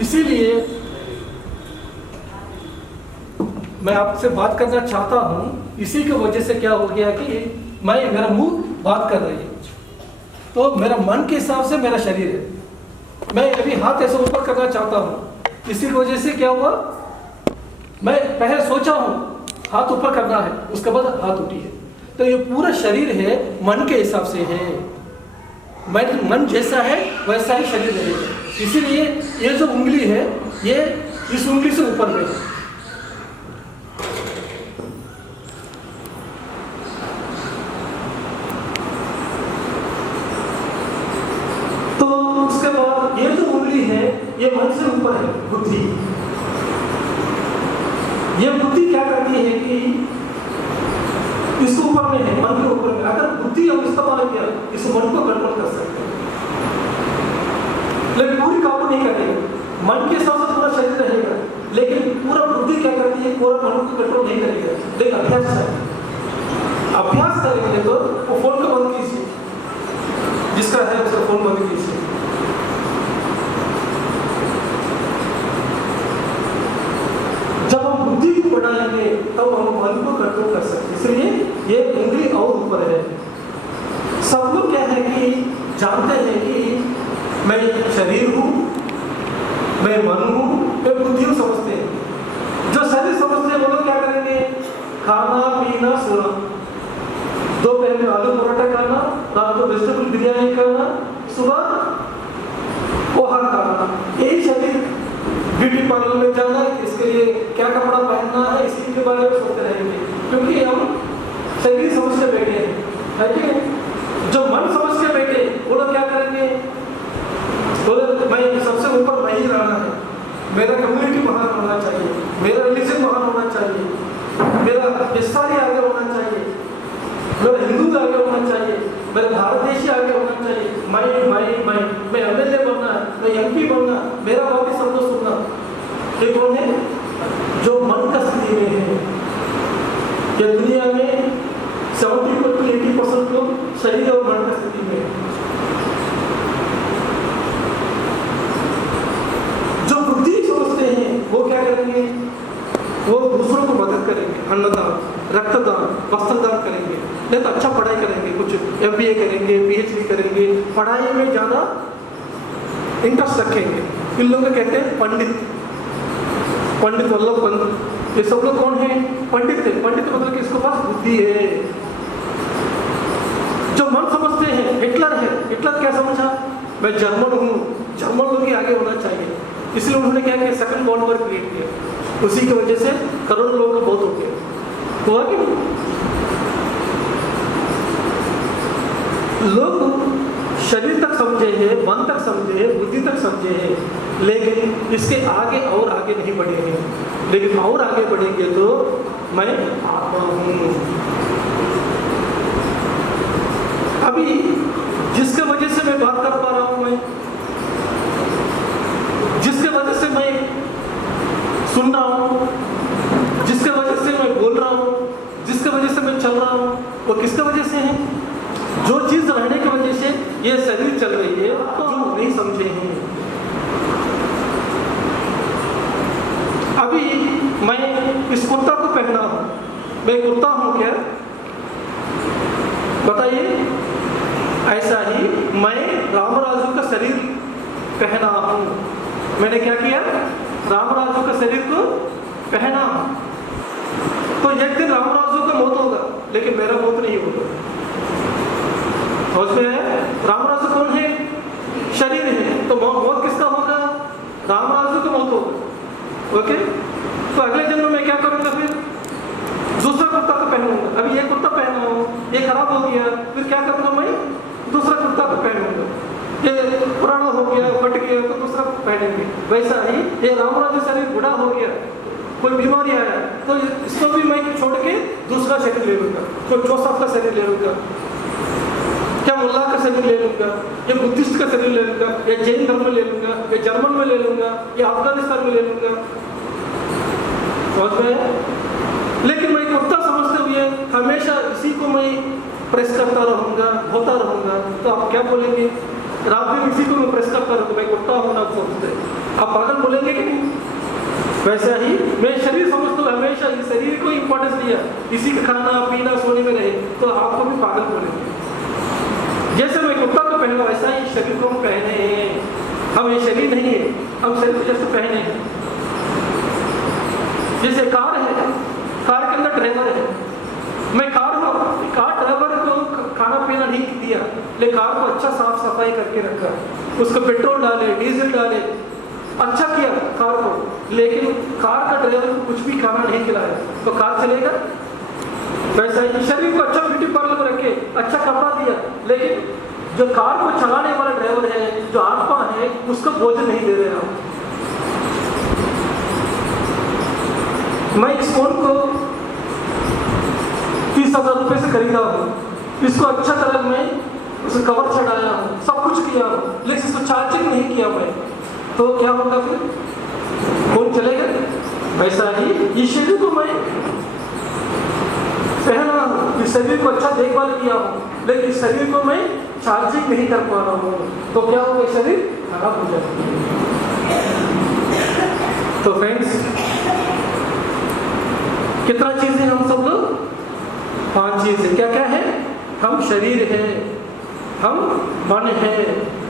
इसीलिए मैं आपसे बात करना चाहता हूँ, इसी की वजह से क्या हो गया कि मेरा मुंह बात कर रही है, तो मेरा मन के हिसाब से मेरा शरीर है। मैं अभी हाथ ऐसे ऊपर करना चाहता हूँ, इसी की वजह से क्या हुआ? मैं पहले सोचा हूँ हाथ ऊपर करना है, उसके बाद हाथ उठी है। तो ये पूरा शरीर है मन के हिसाब से है। मन जैसा है वैसा ही शरीर रहेगा। इसीलिए ये जो उंगली है ये इस उंगली से ऊपर में है। तो उसके बाद ये जो उंगली है ये मन से ऊपर है, बुद्धि। ये बुद्धि क्या करती है कि इसके ऊपर में है, मन के ऊपर में। अगर बुद्धि हम इस्तेमाल किया इस मन को कंट्रोल कर सकते हैं, लेकिन पूरी काबू नहीं करेगा। मन के हिसाब से पूरा शरीर रहेगा, लेकिन पूरा बुद्धि क्या करती है? पूरा मन को कंट्रोल नहीं करेगा। लेकिन अभ्यास करेंगे तो वो फोन को बंद कीजिए, जिसका है उसका फोन बंद कीजिए। जब हम बुद्धि को बढ़ाएंगे तब हम मन को कंट्रोल कर सकते हैं। इसलिए ये उंगली और ऊपर है। सब लोग क्या है कि जानते हैं कि मैं शरीर हूँ, मैं मन हूँ, मैं बुद्धि हूँ, समझते हैं। जो शरीर समझते हैं वो लोग क्या करेंगे? खाना पीना सोना, दोपहर में आलू पराठा खाना, रात को वेजिटेबल बिरयानी खाना, सुबह पोहा खाना। यही शरीर। ब्यूटी पार्लर में जाना है, इसके लिए क्या कपड़ा पहनना है, इसी के बारे में सोचते रहेंगे, क्योंकि हम शरीर समझ के बैठे हैं। ठीक है। जो मन समझ के बैठे वो लोग क्या करेंगे? बोले मैं सबसे ऊपर मैं ही रहना है, मेरा कम्युनिटी महान होना चाहिए, मेरा रिलीजन महान होना चाहिए, मेरा हिस्सा ही आगे होना चाहिए, मेरा हिंदू आगे होना चाहिए, मेरा भारत देश ही आगे होना चाहिए। मैं एमएलए बनना है, मैं एमपी बनना, मेरा बात ही सब लोग सुनना। ये कौन है? जो मन का स्थिति में है। ये दुनिया में 70 to 80% शरीर और मन की स्थिति में। जो बुद्धि समझते हैं वो क्या करेंगे, वो दूसरों को मदद करेंगे, अन्नदान, रक्तदान, वस्त्रदान करेंगे, नहीं तो अच्छा पढ़ाई करेंगे, कुछ MBA करेंगे, PhD करेंगे, पढ़ाई में ज़्यादा इंटरेस्ट रखेंगे। इन लोगों को कहते हैं पंडित, पंडित वल्लभ पंत। ये सब लोग कौन है? पंडित है। पंडित मतलब कि इसके पास बुद्धि है। जो मन समझते हैं, हिटलर है, हिटलर क्या समझा, मैं जर्मन हूँ, जर्मन लोग ही आगे होना चाहिए, इसलिए उन्होंने क्या किया, सेकंड वर्ल्ड वॉर क्रिएट किया। उसी की वजह से करोड़ों लोगों का बहुत हो गया, हुआ कि लोग शरीर तक समझे हैं, मन तक समझे हैं, बुद्धि तक समझे हैं, लेकिन इसके आगे और आगे नहीं बढ़े हैं। लेकिन और आगे बढ़ेंगे तो मैं आत्मा हूँ। अभी जिसके वजह से मैं बात कर पा रहा हूँ, मैं जिसके वजह से मैं सुन रहा हूँ, जिसके वजह से मैं बोल रहा हूँ, जिसके वजह से मैं चल रहा हूँ, वो किसके वजह से है? जो चीज रहने की वजह से ये शरीर चल रही है, तो हम नहीं समझे हैं। अभी मैं इस कुर्ता को पहना हूँ, मैं कुर्ता हूँ क्या? बताइए। ऐसा ही मैं रामराजू का शरीर पहना हूँ। मैंने क्या किया? रामराजू का शरीर को पहना। तो एक दिन रामराजू का मौत होगा, लेकिन मेरा मौत नहीं होगा। समझ में है? रामराजू कौन है? शरीर है। तो मौत किसका होगा? रामराजू का मौत होगा। ओके, तो अगले जन्म में क्या करूंगा? फिर दूसरा कुर्ता को पहनूंगा। अभी ये कुर्ता पहना हूँ, ये खराब हो गया, फिर क्या करूंगा? मैं दूसरा कुर्ता को पहनूंगा। ये पुराना हो गया, फट गया, तो दूसरा पहनेंगे। वैसा ही ये रामराजू शरीर बूढ़ा हो गया, कोई बीमारी आया, तो इसको भी मैं छोड़ के दूसरा शरीर ले लूंगा। कोई जोसेफ का शरीर ले लूंगा, क्या मुल्ला का शरीर ले लूंगा, या बुद्धिस्ट का शरीर ले लूंगा, या जैन धर्म में ले लूंगा, या जर्मन में ले लूंगा, या अफगानिस्तान में ले लूंगा। समझ में? लेकिन मैं कुर्ता समझते हुए हमेशा इसी को मैं प्रेस करता रहूंगा, धोता रहूंगा, तो आप क्या बोलेंगे? रात दिन इसी को मैं प्रेस करता रहूंगा, मैं कुर्ता हूं ना सोचते, आप पागल बोलेंगे कि नहीं? वैसा ही मैं शरीर समझता हूँ, हमेशा इस शरीर को इंपॉर्टेंस दिया, इसी का खाना पीना सोने में रहे, तो आपको भी पागल बोलेंगे। जैसे मैं कुर्ता को पहना, वैसा ही शरीर को हम पहने हैं। हम ये शरीर नहीं है, हम शरीर को जैसे पहने हैं। जैसे कार है, कार के अंदर ड्राइवर है, मैं कार हूँ, कार ड्राइवर को खाना पीना नहीं दिया, लेकिन कार को अच्छा साफ सफाई करके रखा, उसको पेट्रोल डाले, डीजल डाले, अच्छा किया कार को, लेकिन कार का ड्राइवर को कुछ भी खाना नहीं खिलाया, तो कार चलेगा? वैसा ही शरीर को अच्छा ब्यूटी पार्लर में रखे, अच्छा कपड़ा दिया, लेकिन जो कार को चलाने वाला ड्राइवर है, जो आत्मा है, उसको भोजन नहीं दे रहे हम। मैं इस फोन को 30,000 रुपये से खरीदा हूँ, इसको अच्छा तरह में उसे कवर चढ़ाया हूँ, सब कुछ किया हूँ, लेकिन इसको चार्जिंग नहीं किया मैं, तो क्या होगा? फिर फोन चलेगा? वैसा ही इस शरीर को मैं पहना हूँ, इस शरीर को अच्छा देखभाल किया हूँ, लेकिन इस शरीर को मैं चार्जिंग नहीं कर पा रहा हूँ, तो क्या होगा? शरीर खराब हो जाएगा। तो फ्रेंड्स, कितना चीज है हम सब लोग? 5 चीज है। क्या क्या है? हम शरीर है, हम मन है,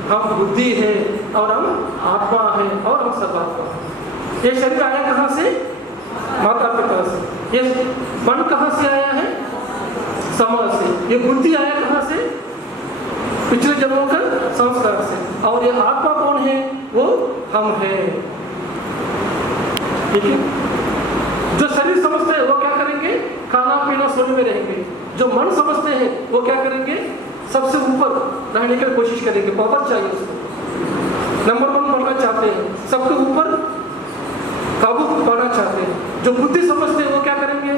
हम बुद्धि है, और हम आत्मा है, और हम सर्वात्मा है। ये शरीर आया कहाँ से? माता पिता से। ये मन कहाँ से आया है? समाज से। ये बुद्धि आया कहाँ से? पिछले जन्मों का संस्कार से। और ये आत्मा कौन है? वो हम है। ठीक है? जो शरीर समझते हैं वो क्या करेंगे? खाना पीना सोने में रहेंगे। जो मन समझते हैं वो क्या करेंगे? सबसे ऊपर रहने की कोशिश करेंगे, पावर चाहिए उसको, नंबर 1 बनना चाहते हैं, सबके ऊपर काबू पाना चाहते हैं। जो बुद्धि समझते हैं वो क्या करेंगे?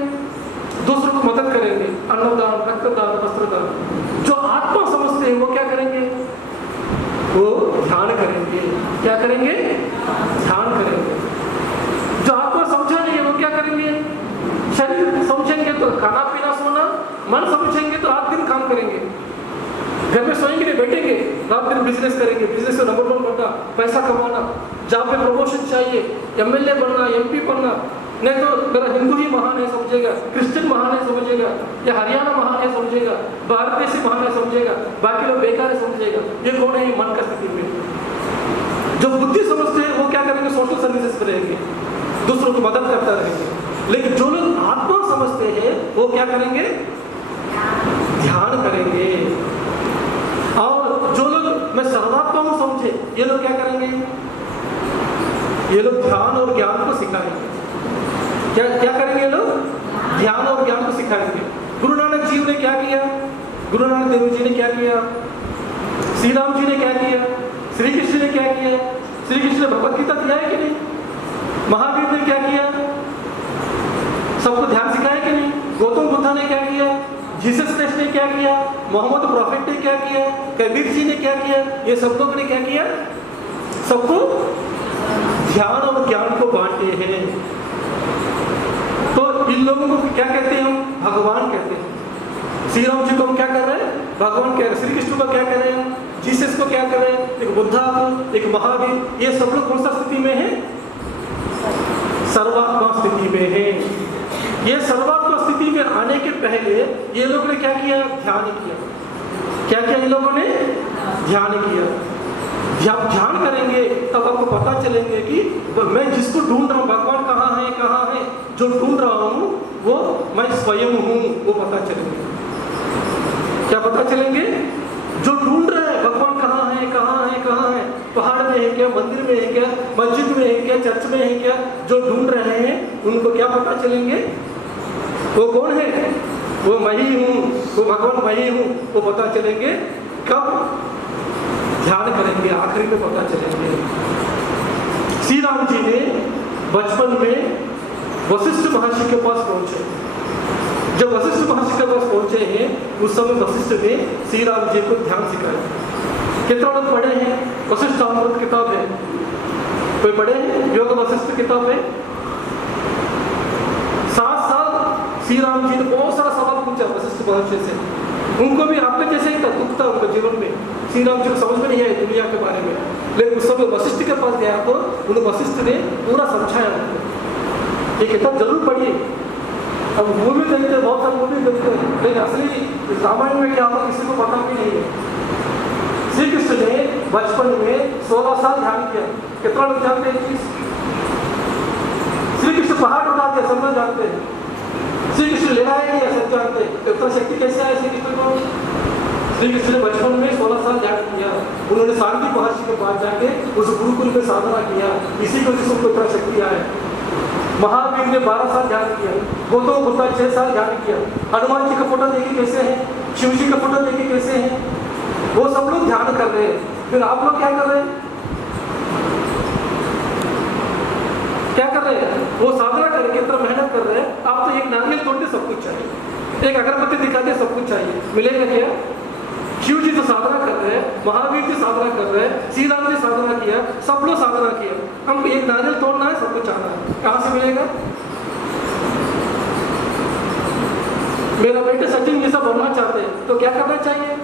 दूसरों को मदद करेंगे, अन्नदान, रक्तदान, वस्त्रदान। जो आत्मा समझते हैं वो क्या करेंगे? वो ध्यान करेंगे। क्या करेंगे? ध्यान करेंगे। जो आत्मा समझा नहीं है वो क्या करेंगे? शरीर समझेंगे तो खाना पीना सोना, मन समझेंगे तो रात दिन काम करेंगे। घर में सोएंगे नहीं, बैठेंगे, रात दिन बिजनेस करेंगे, बिजनेस में नंबर 1 बनना, पैसा कमाना, जहाँ पे प्रमोशन चाहिए, MLA बनना, MP बनना, नहीं तो मेरा हिंदू ही महान है समझेगा, क्रिश्चियन महान है समझेगा, या हरियाणा महान है समझेगा, भारत देश महान है समझेगा, बाकी लोग बेकार है समझेगा। ये कौन है? मन का स्थिति में जो बुद्धि समझते हैं वो क्या करेंगे? सोशल सर्विसेज पे रहेंगे, दूसरों की मदद करता रहेंगे। लेकिन जो लोग आत्मा समझते हैं वो क्या करेंगे? ध्यान करेंगे। और जो लोग मैं सर्वात्मा हूं समझे, ये लोग क्या करेंगे? ये लोग ध्यान और ज्ञान को सिखाएंगे। क्या करेंगे ये लोग? ध्यान और ज्ञान को सिखाएंगे। गुरु नानक जी ने क्या किया? गुरु नानक देव जी ने क्या किया? श्री राम जी ने क्या किया? श्री कृष्ण ने क्या किया? श्री कृष्ण ने भगवत गीता दिया है कि नहीं? महावीर ने क्या किया? सबको ध्यान सिखाया कि नहीं? गौतम बुद्धा ने क्या किया? जीसस क्राइस्ट ने क्या किया? मोहम्मद प्रॉफिट ने क्या किया? कबीर जी ने क्या किया? ये सब लोगों ने क्या किया? सबको ध्यान और ज्ञान को बांटे हैं। तो इन लोगों को क्या कहते हैं? हम भगवान कहते हैं। श्री राम जी को हम क्या कर रहे हैं? भगवान कह रहे हैं। श्री कृष्ण को क्या कर रहे हैं? जीसस को क्या कर रहे हैं? एक बुद्धा को, एक महावीर, ये सब लोग कौन सा स्थिति में है? सर्वात्मा स्थिति में है। ये सर्वात्मा स्थिति में आने के पहले ये लोग ने क्या किया? ध्यान किया। क्या किया इन लोगों ने? ध्यान किया। ध्यान करेंगे तब आपको पता चलेंगे कि मैं जिसको ढूंढ रहा हूँ, भगवान कहाँ है, कहाँ है, जो ढूंढ रहा हूँ वो मैं स्वयं हूँ, वो पता चलेंगे। क्या पता चलेंगे? जो ढूंढ रहा है भगवान कहाँ है, कहाँ है, कहाँ है, पहाड़ में है क्या, मंदिर में है क्या, मस्जिद में है क्या, चर्च में है क्या, जो ढूंढ रहे हैं उनको क्या पता चलेंगे? वो कौन है? वो मैं ही हूँ, वो भगवान मैं ही हूँ, वो पता चलेंगे। कब? ध्यान करेंगे, आखिरी में पता चलेंगे। श्री राम जी ने बचपन में वशिष्ठ महर्षि के पास पहुंचे। जब वशिष्ठ महर्षि के पास पहुंचे हैं उस समय वशिष्ठ ने श्री राम जी को ध्यान सिखाया। कितना लोग पढ़े हैं? वशिष्ठ अमृत किताब है, कोई पढ़े हैं? योग वशिष्ठ किताब है। 7 साल श्री राम जी ने बहुत सारा सवाल पूछा वशिष्ठ महर्षि से। उनको भी आपके जैसे ही था, दुख था उनके जीवन में। श्री राम जी को समझ में नहीं आया दुनिया के बारे में, लेकिन उस समय वशिष्ठ के पास गया तो उन्हें वशिष्ठ ने पूरा समझाया उनको। ये किताब जरूर पढ़िए। अब मूवी देखते हैं, बहुत सारे मूवी देखते हैं, लेकिन असली रामायण में क्या होता किसी को पता भी नहीं है। श्री कृष्ण ने बचपन में 16 साल ध्यान किया। कितना लोग जानते हैं चीज? श्री कृष्ण पहाड़ उठाते हैं, सब जानते हैं। श्री कृष्ण ले आए कि सब जानते हैं। इतना शक्ति कैसे आया श्री कृष्ण को? श्री कृष्ण ने बचपन में 16 साल ध्यान किया। उन्होंने शांति महर्षि के पास जाके उस गुरुकुल में साधना किया, इसी को जिसको इतना शक्ति आया। महावीर ने 12 साल ध्यान किया। गौतम बुद्ध 6 साल ध्यान किया। हनुमान जी का फोटो देखिए कैसे है, शिव जी का फोटो देखिए कैसे है। वो सब लोग ध्यान कर रहे हैं। फिर आप लोग क्या कर रहे हैं? क्या कर रहे हैं? वो साधना करके इतना मेहनत कर रहे हैं। आप तो एक नारियल तोड़ते सब कुछ चाहिए, एक अगरबत्ती दिखाते सब कुछ चाहिए, मिलेगा क्या? शिव जी तो साधना कर रहे हैं, महावीर जी साधना कर रहे हैं, श्री राम जी साधना किया, सब लोग साधना किया। हमको एक नारियल तोड़ना है, सब कुछ आना है, कहाँ से मिलेगा? मेरा बेटे सचिन जैसा बनना चाहते हैं तो क्या करना चाहिए?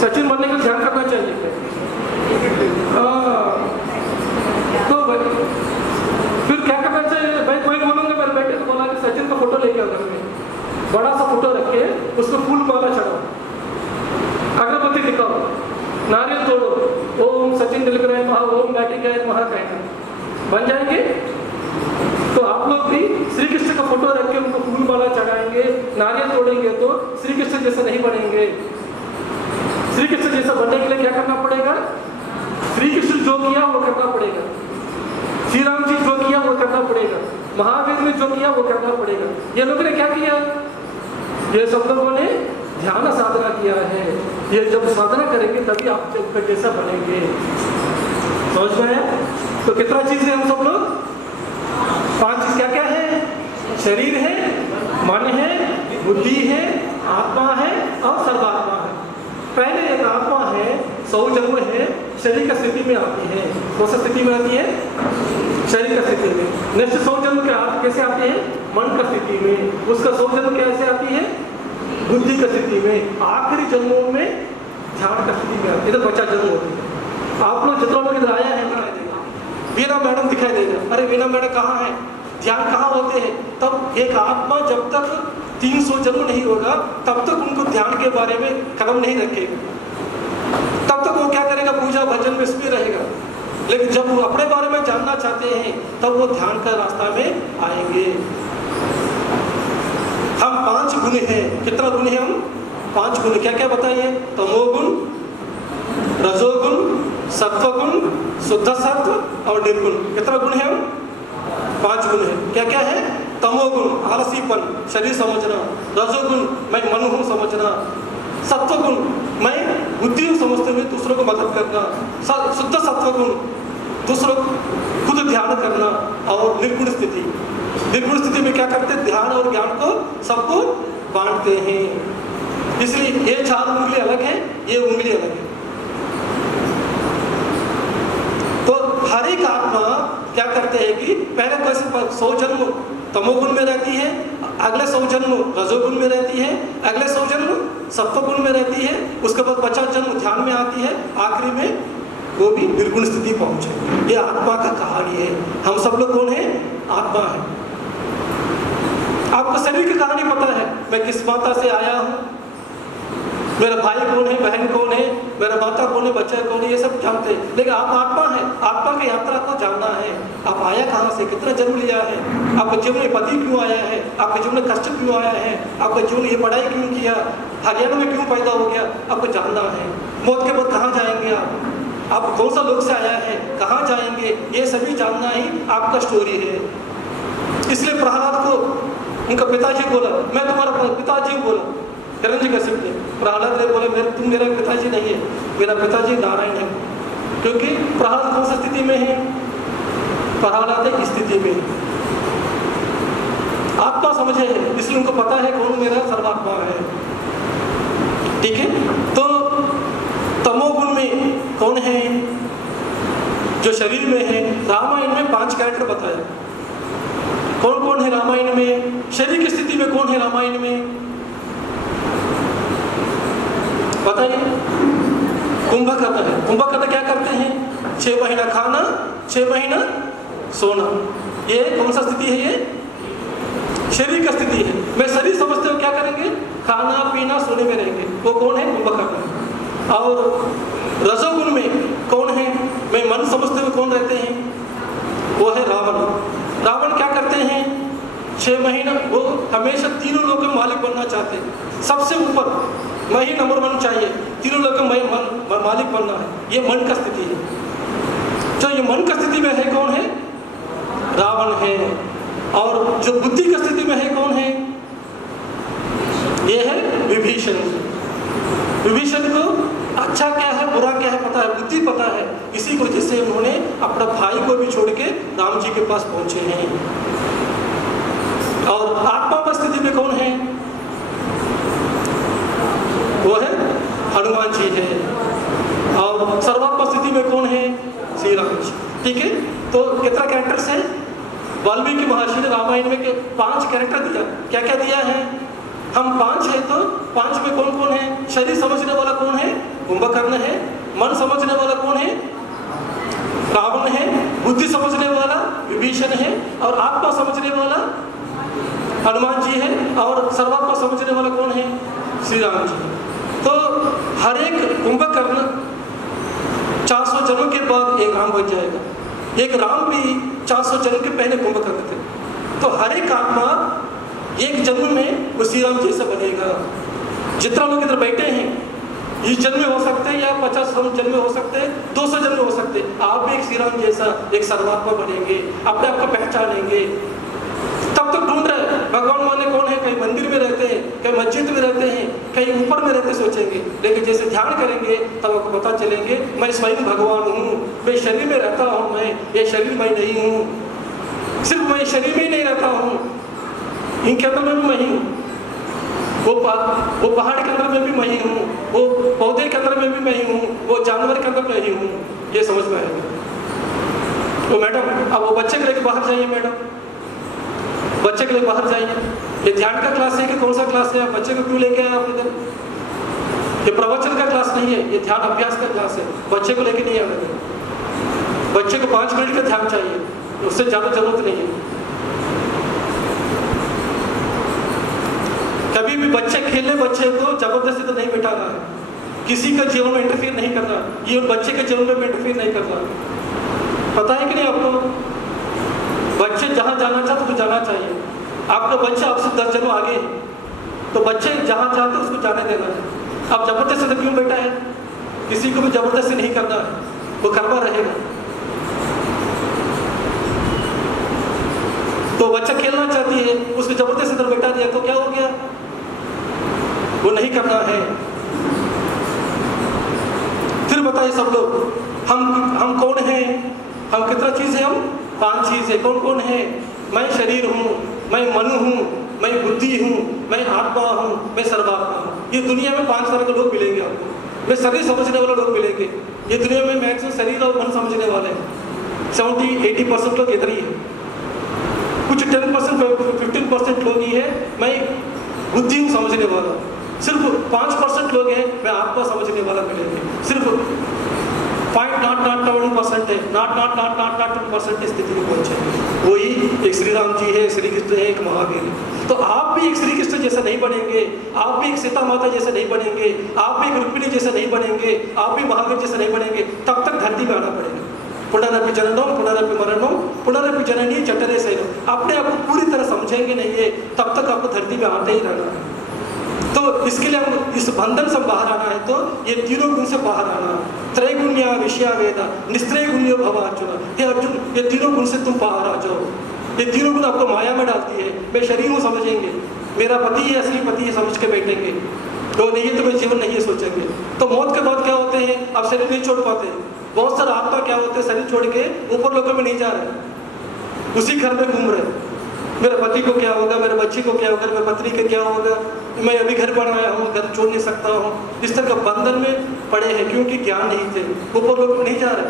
सचिन बनने का ध्यान करना चाहिए। तो फिर क्या करना चाहिए? मैं कोई बोलूंगा, मेरे बेटे को बोला कि सचिन का फोटो लेके आओ घर में, बड़ा सा फोटो रख के उसको फूल माला चढ़ाओ, अगरबत्ती दिखाओ, नारियल तोड़ो, ओम सचिन दिलग्रह महा, ओम नाटिकाय महा कहना, बन जाएंगे। तो आप लोग भी श्री कृष्ण का फोटो रख के उनको फूल माला चढ़ाएंगे, नारियल तोड़ेंगे तो श्री कृष्ण जैसा नहीं बनेंगे। श्री कृष्ण जैसा बनने के लिए क्या करना पड़ेगा? श्री कृष्ण जो किया वो करना पड़ेगा, श्री राम जी जो किया वो करना पड़ेगा, महावीर ने जो किया वो करना पड़ेगा। ये लोगों ने क्या किया? ये सब लोगों ने ध्यान साधना किया है। ये जब साधना करेंगे तभी आप जैसा बनेंगे। समझ में आया? तो कितना चीज है हम सब लोग? 5 चीज क्या क्या है? शरीर है, मन है, बुद्धि है, आत्मा है और सर्वात्मा है। पहले एक आत्मा है, 100 जन्म है, शरीर का स्थिति में आती है। कौन सा स्थिति में आती है? शरीर का स्थिति में। नेक्स्ट 100 जन्म कैसे आती है? मन का स्थिति में। उसका 100 जन्म कैसे आती है? बुद्धि की स्थिति में, आखिरी जन्मों में ध्यान की स्थिति में इधर बच्चा जन्म होती है। आप लोग जितना लोग इधर आया है ना, वीणा मैडम दिखाई देगा, अरे वीणा मैडम कहाँ है, ध्यान कहाँ होते हैं। तब एक आत्मा जब तक 300 जन्म नहीं होगा तब तक उनको ध्यान के बारे में कदम नहीं रखेगा, तब तक वो क्या करेगा, पूजा भजन में इसमें रहेगा। लेकिन जब वो अपने बारे में जानना चाहते हैं तब वो ध्यान का रास्ता में आएंगे। हम 5 गुण हैं, कितना गुण है हम, 5 गुण, क्या क्या बताइए, तमोगुण, रजोगुण, सत्वगुण, शुद्ध सत्व और निर्गुण। कितना गुण है हम, 5 गुण है। क्या क्या है, तमोगुण आलसीपन, शरीर समझना, रजोगुण मैं मन हूँ समझना, सत्वगुण मैं बुद्धि समझते हुए दूसरों को मदद करना, शुद्ध सत्वगुण दूसरों खुद ध्यान करना, और निर्गुण स्थिति, निर्गुण स्थिति में क्या करते हैं, ध्यान और ज्ञान को सबको बांटते हैं। इसलिए ये 4 उंगली अलग है, ये उंगली अलग है। तो हर एक आत्मा क्या करते हैं कि पहले कोई 100 जन्म तमोगुण में रहती है, अगले 100 जन्म रजोगुण में रहती है, अगले 100 जन्म सत्वगुण में रहती है, उसके बाद 50 जन्म ध्यान में आती है, आखिरी में वो भी निर्गुण स्थिति पहुंचे। ये आत्मा का कहानी है। हम सब लोग कौन है, आत्मा है। आपको शरीर की कहानी पता है, मैं किस माता से आया हूँ, मेरा भाई कौन है, बहन कौन है, मेरा माता कौन है, बच्चा कौन है, ये सब जानते हैं। लेकिन आप आत्मा है, आत्मा की यात्रा को जानना है। आप आया कहाँ से, कितना जन्म लिया है, आपके जीवन में पति क्यों आया है, आपके जीवन में कष्ट क्यों आया है, आपका जीवन ये पढ़ाई क्यों किया, हरियाणा में क्यों पैदा हो गया, आपको जानना है। मौत के बाद कहाँ जाएंगे आप कौन सा लोक से आया है, कहाँ जाएंगे, ये सभी जानना ही आपका स्टोरी है। इसलिए प्रहलाद को उनका पिताजी बोला, मैं तुम्हारा पिताजी बोला, हिरण्यकशिप ने। प्रहलाद ने बोला, तुम मेरा पिताजी नहीं है, मेरा पिताजी नारायण है। क्योंकि प्रहलाद कौन सी स्थिति में है, प्रहलाद एक स्थिति में आत्मा समझे है, इसलिए उनको पता है कौन मेरा सर्वात्मा है। ठीक है, तो तमोगुण में कौन है, जो शरीर में है। रामायण में 5 कैरेक्टर बताए, कौन कौन है रामायण में, शरीर की स्थिति में कौन है रामायण में, बताइए। कुंभकर्ण है। कुंभकर्ण क्या करते हैं, 6 महीना खाना 6 महीना सोना। ये कौन सा स्थिति है, ये शरीर का स्थिति है। मैं शरीर समझते हो क्या करेंगे, खाना पीना सोने में रहेंगे, वो कौन है, कुंभकर्ण। और रजोगुण में कौन है, मैं मन समझते हुए कौन रहते हैं, वो है रावण। रावण क्या करते हैं, 6 महीना वो हमेशा तीनों लोगों के मालिक बनना चाहते हैं, सबसे ऊपर मैं ही नंबर 1 चाहिए, तीनों लोगों का मालिक बनना है। ये मन का स्थिति है। जो ये मन का स्थिति में है कौन है, रावण है। और जो बुद्धि की स्थिति में है कौन है, ये है विभीषण। विभीषण को अच्छा क्या है बुरा क्या है पता है, बुद्धि पता है, इसी को जिससे उन्होंने अपना भाई को भी छोड़ के राम जी के पास पहुंचे हैं। और आत्मा स्थिति में कौन है, वो है हनुमान जी है। और सर्वात्मा स्थिति में कौन है, श्री राम जी। ठीक है, तो कितना कैरेक्टर्स है, वाल्मीकि महर्षि ने रामायण में 5 कैरेक्टर दिया। क्या क्या दिया है, हम 5 है तो 5 में कौन कौन है, शरीर समझने वाला कौन है, कुंभकर्ण है। मन समझने वाला कौन है, रावण है। बुद्धि समझने वाला विभीषण है। और आत्मा समझने वाला हनुमान जी है। और सर्वात्मा समझने वाला कौन है, श्री राम जी। तो हर एक कुंभकर्ण 400 जन्म के बाद एक राम बन जाएगा। एक राम भी 400 जन्म के पहले कुंभकर्ण थे। तो हर एक आत्मा एक जन्म में वो श्री राम जैसा बनेगा। जितना लोग इधर बैठे हैं इस जन्म में हो सकते हैं, या 50 जन्म में हो सकते हैं, 200 जन्म में हो सकते हैं, आप भी एक श्री राम जैसा एक सर्वात्मा बनेंगे, अपने आप को पहचानेंगे। तब तक ढूंढ रहे हैं भगवान माने कौन है, कहीं मंदिर में रहते हैं, कहीं मस्जिद में रहते हैं, कहीं ऊपर में रहते सोचेंगे। लेकिन जैसे ध्यान करेंगे तब आपको पता चलेंगे मैं स्वयं भगवान हूँ, मैं शरीर में रहता हूँ, मैं ये शरीर मैं नहीं हूँ। सिर्फ मैं शरीर में ही नहीं रहता हूँ, इनके अंदर में भी मैं ही हूँ, वो पहाड़ के अंदर में भी मैं ही हूँ, वो पौधे के अंदर में भी मैं ही हूँ, वो जानवर के अंदर मैं ही हूँ। ये समझ में आएगा। तो मैडम अब वो बच्चे के लेके बाहर जाइए, मैडम बच्चे के लिए बाहर जाइए, ये ध्यान का क्लास है कि कौन सा क्लास है? बच्चे को क्यों लेके आए आप इधर? ये प्रवचन का क्लास नहीं है, ये ध्यान अभ्यास का क्लास है। बच्चे को लेके नहीं आना है। बच्चे को 5 मिनट का ध्यान चाहिए, उससे ज़्यादा जरूरत नहीं है। कभी भी बच्चे खेलने बच्चे को जबरदस्ती तो नहीं बिठाना है, किसी का जीवन में इंटरफेयर नहीं करना, ये बच्चे के जीवन में इंटरफेयर नहीं करना। पता है कि नहीं आपको? बच्चे जहाँ जाना चाहते तो जाना चाहिए। आपका बच्चा आपसे 10 जन्म आगे है, तो बच्चे जहाँ चाहते उसको जाने देना है। आप जबरदस्ती से क्यों बैठा है? किसी को भी जबरदस्ती नहीं करना है, वो करवा रहेगा। तो बच्चा खेलना चाहती है, उसको जबरदस्ती से बैठा दिया तो क्या हो गया? वो नहीं करना है। फिर बताइए सब लोग, हम कौन हैं? हम कितना चीज़ है? हम 5 चीज़ है। कौन कौन है? मैं शरीर हूँ, मैं मन हूँ, मैं बुद्धि हूँ, मैं आत्मा हूँ, मैं सर्वात्मा हूँ। ये दुनिया में 5 तरह के लोग मिलेंगे आपको। मैं शरीर समझने वाले लोग मिलेंगे। ये दुनिया में मैक्सिमम शरीर और मन समझने वाले हैं। 70-80% लोग इधर ही है। कुछ 10% 15% लोग ही है मैं बुद्धि हूँ समझने वाला। सिर्फ 5% लोग हैं मैं आत्मा समझने वाला मिलेंगे। सिर्फ 0.001% है, 0.002% स्थिति में पहुंचे। वही एक श्री राम जी है, श्री कृष्ण है, एक महावीर है। तो आप भी एक श्री कृष्ण जैसा नहीं बनेंगे, आप भी एक सीता माता जैसे नहीं बनेंगे, आप भी एक रुक्मिणी जैसे नहीं बनेंगे, आप भी महावीर जैसे नहीं बनेंगे, तब तक धरती पर आना पड़ेगा। पुनरपि जननम पुनरपि मरणम पुनरपि जननी जठरे शयनम। अपने आप को पूरी तरह समझेंगे नहीं है, तब तक आपको धरती पे आते ही रहना है। तो इसके लिए हम इस बंधन से बाहर आना है, तो ये तीनों गुण से बाहर आना। त्रैगुण्या विषया वेदा निस्त्रैगुण्यो भव अर्जुन। हे अर्जुन, ये तीनों गुण से तुम बाहर आ जाओ। ये तीनों गुण आपको माया में डालती है। मैं शरीर हूँ समझेंगे, मेरा पति है, असली पति है समझ के बैठेंगे, तो नहीं है तो मैं जीवन नहीं है सोचेंगे। तो मौत के बाद क्या होते हैं? आप शरीर नहीं छोड़ पाते। बहुत सारा आत्मा क्या होते हैं, शरीर छोड़ के ऊपर लोगों में नहीं जा रहे, उसी घर में घूम रहे। मेरे पति को क्या होगा, मेरे बच्ची को क्या होगा, मेरे पत्नी का क्या होगा, मैं अभी घर बनाया हूँ, घर छोड़ नहीं सकता हूँ। इस तरह का बंधन में पड़े हैं क्योंकि ज्ञान नहीं थे, ऊपर लोग नहीं जा रहे।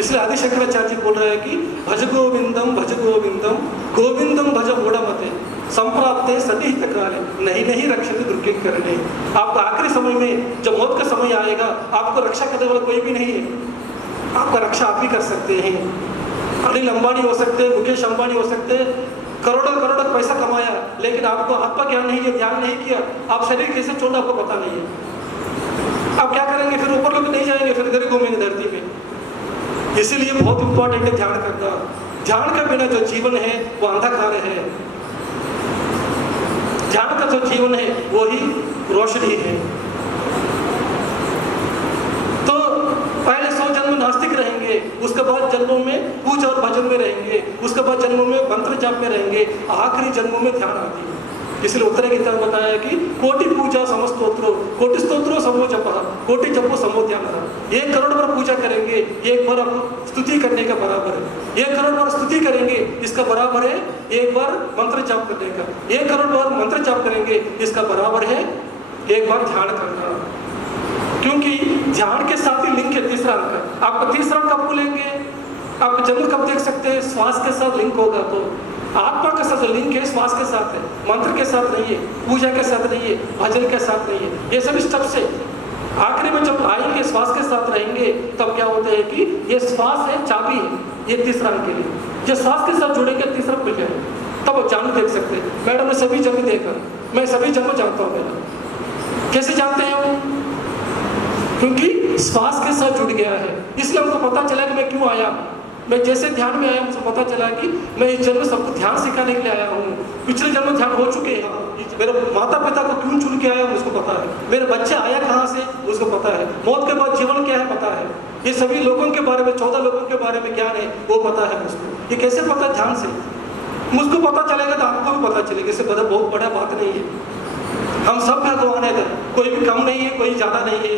इसलिए आदि शंकराचार्य जी बोल रहे हैं कि भज गोविंदम गोविंदम भज मूढ़मते संप्राप्ते सती तकाले नहीं रक्षित दुर्गे करने। आपको आखिरी समय में जब मौत का समय आएगा, आपको रक्षा करने वाला कोई भी नहीं है। आपका रक्षा आप ही कर सकते हैं। अनिल अंबानी हो सकते हैं, मुकेश अंबानी हो सकते हैं, करोड़ों पैसा कमाया, लेकिन आपको आत्मा ज्ञान नहीं है, ध्यान नहीं किया, आप शरीर कैसे छोड़ना आपको पता नहीं है। आप क्या करेंगे? फिर ऊपर लोग नहीं जाएंगे, फिर इधर ही घूमेंगे धरती पे। इसीलिए बहुत इंपॉर्टेंट है ध्यान करना। ध्यान के बिना जो जीवन है वो अंधकार है, ध्यान का जो जीवन है वही रोशनी है। तो पहले 100 जन्म नास्तिक रहेंगे, उसके बाद जन्मों में पूजा और भजन में रहेंगे, उसके बाद जन्मों में मंत्र जाप में रहेंगे, आखिरी जन्मों में ध्यान आती है। इसलिए उत्तर गीता में बताया कि कोटि पूजा समस्तोत्रो कोटि स्तोत्रो समो जप कोटि जपो समो ध्यान। 1 करोड़ बार पूजा करेंगे, 1 बार आपको स्तुति करने का बराबर है। 1 करोड़ बार स्तुति करेंगे, इसका बराबर है 1 बार मंत्र जाप करने का। 1 करोड़ बार मंत्र जाप करेंगे, इसका बराबर है 1 बार ध्यान करना। क्योंकि ध्यान के साथ ही लिंक है तीसरा अंक। आपको तीसरा अंक कब बोलेंगे? आप जन्म कब देख सकते हैं? श्वास के साथ लिंक होगा। तो आत्मा के साथ लिंक है, श्वास के साथ है, मंत्र के साथ नहीं है, पूजा के साथ नहीं है, भजन के साथ नहीं है। ये सब स्टेप से आखिरी में जब आएंगे, श्वास के साथ रहेंगे, तब क्या होता है कि ये श्वास है, चाबी है ये तीसरा अंक के लिए। जो श्वास के साथ जुड़ेंगे तीसरा खुल जाए, तब आप जन्म देख सकते हैं। मैडम ने सभी जन्म देखा, मैं सभी जन्म जानता हूँ। मेरा कैसे जानते हैं वो? क्योंकि श्वास के साथ जुड़ गया है। इसलिए हमको पता चला कि मैं क्यों आया। मैं जैसे ध्यान में आया, मुझे पता चला कि मैं इस जन्म सबको ध्यान सिखाने के लिए आया हूँ। पिछले जन्म ध्यान हो चुके हैं। मेरे माता पिता को क्यों चुन के आया मुझको पता है। मेरे बच्चे आया कहाँ से उसको पता है। मौत के बाद जीवन क्या है पता है। ये सभी लोगों के बारे में, 14 लोगों के बारे में ज्ञान है, वो पता है मुझको। ये कैसे पता? ध्यान से। मुझको पता चलेगा तो आपको भी पता चलेगा। इससे बहुत बड़ा बात नहीं है। हम सब भगवान है, कोई भी कम नहीं है, कोई ज़्यादा नहीं है।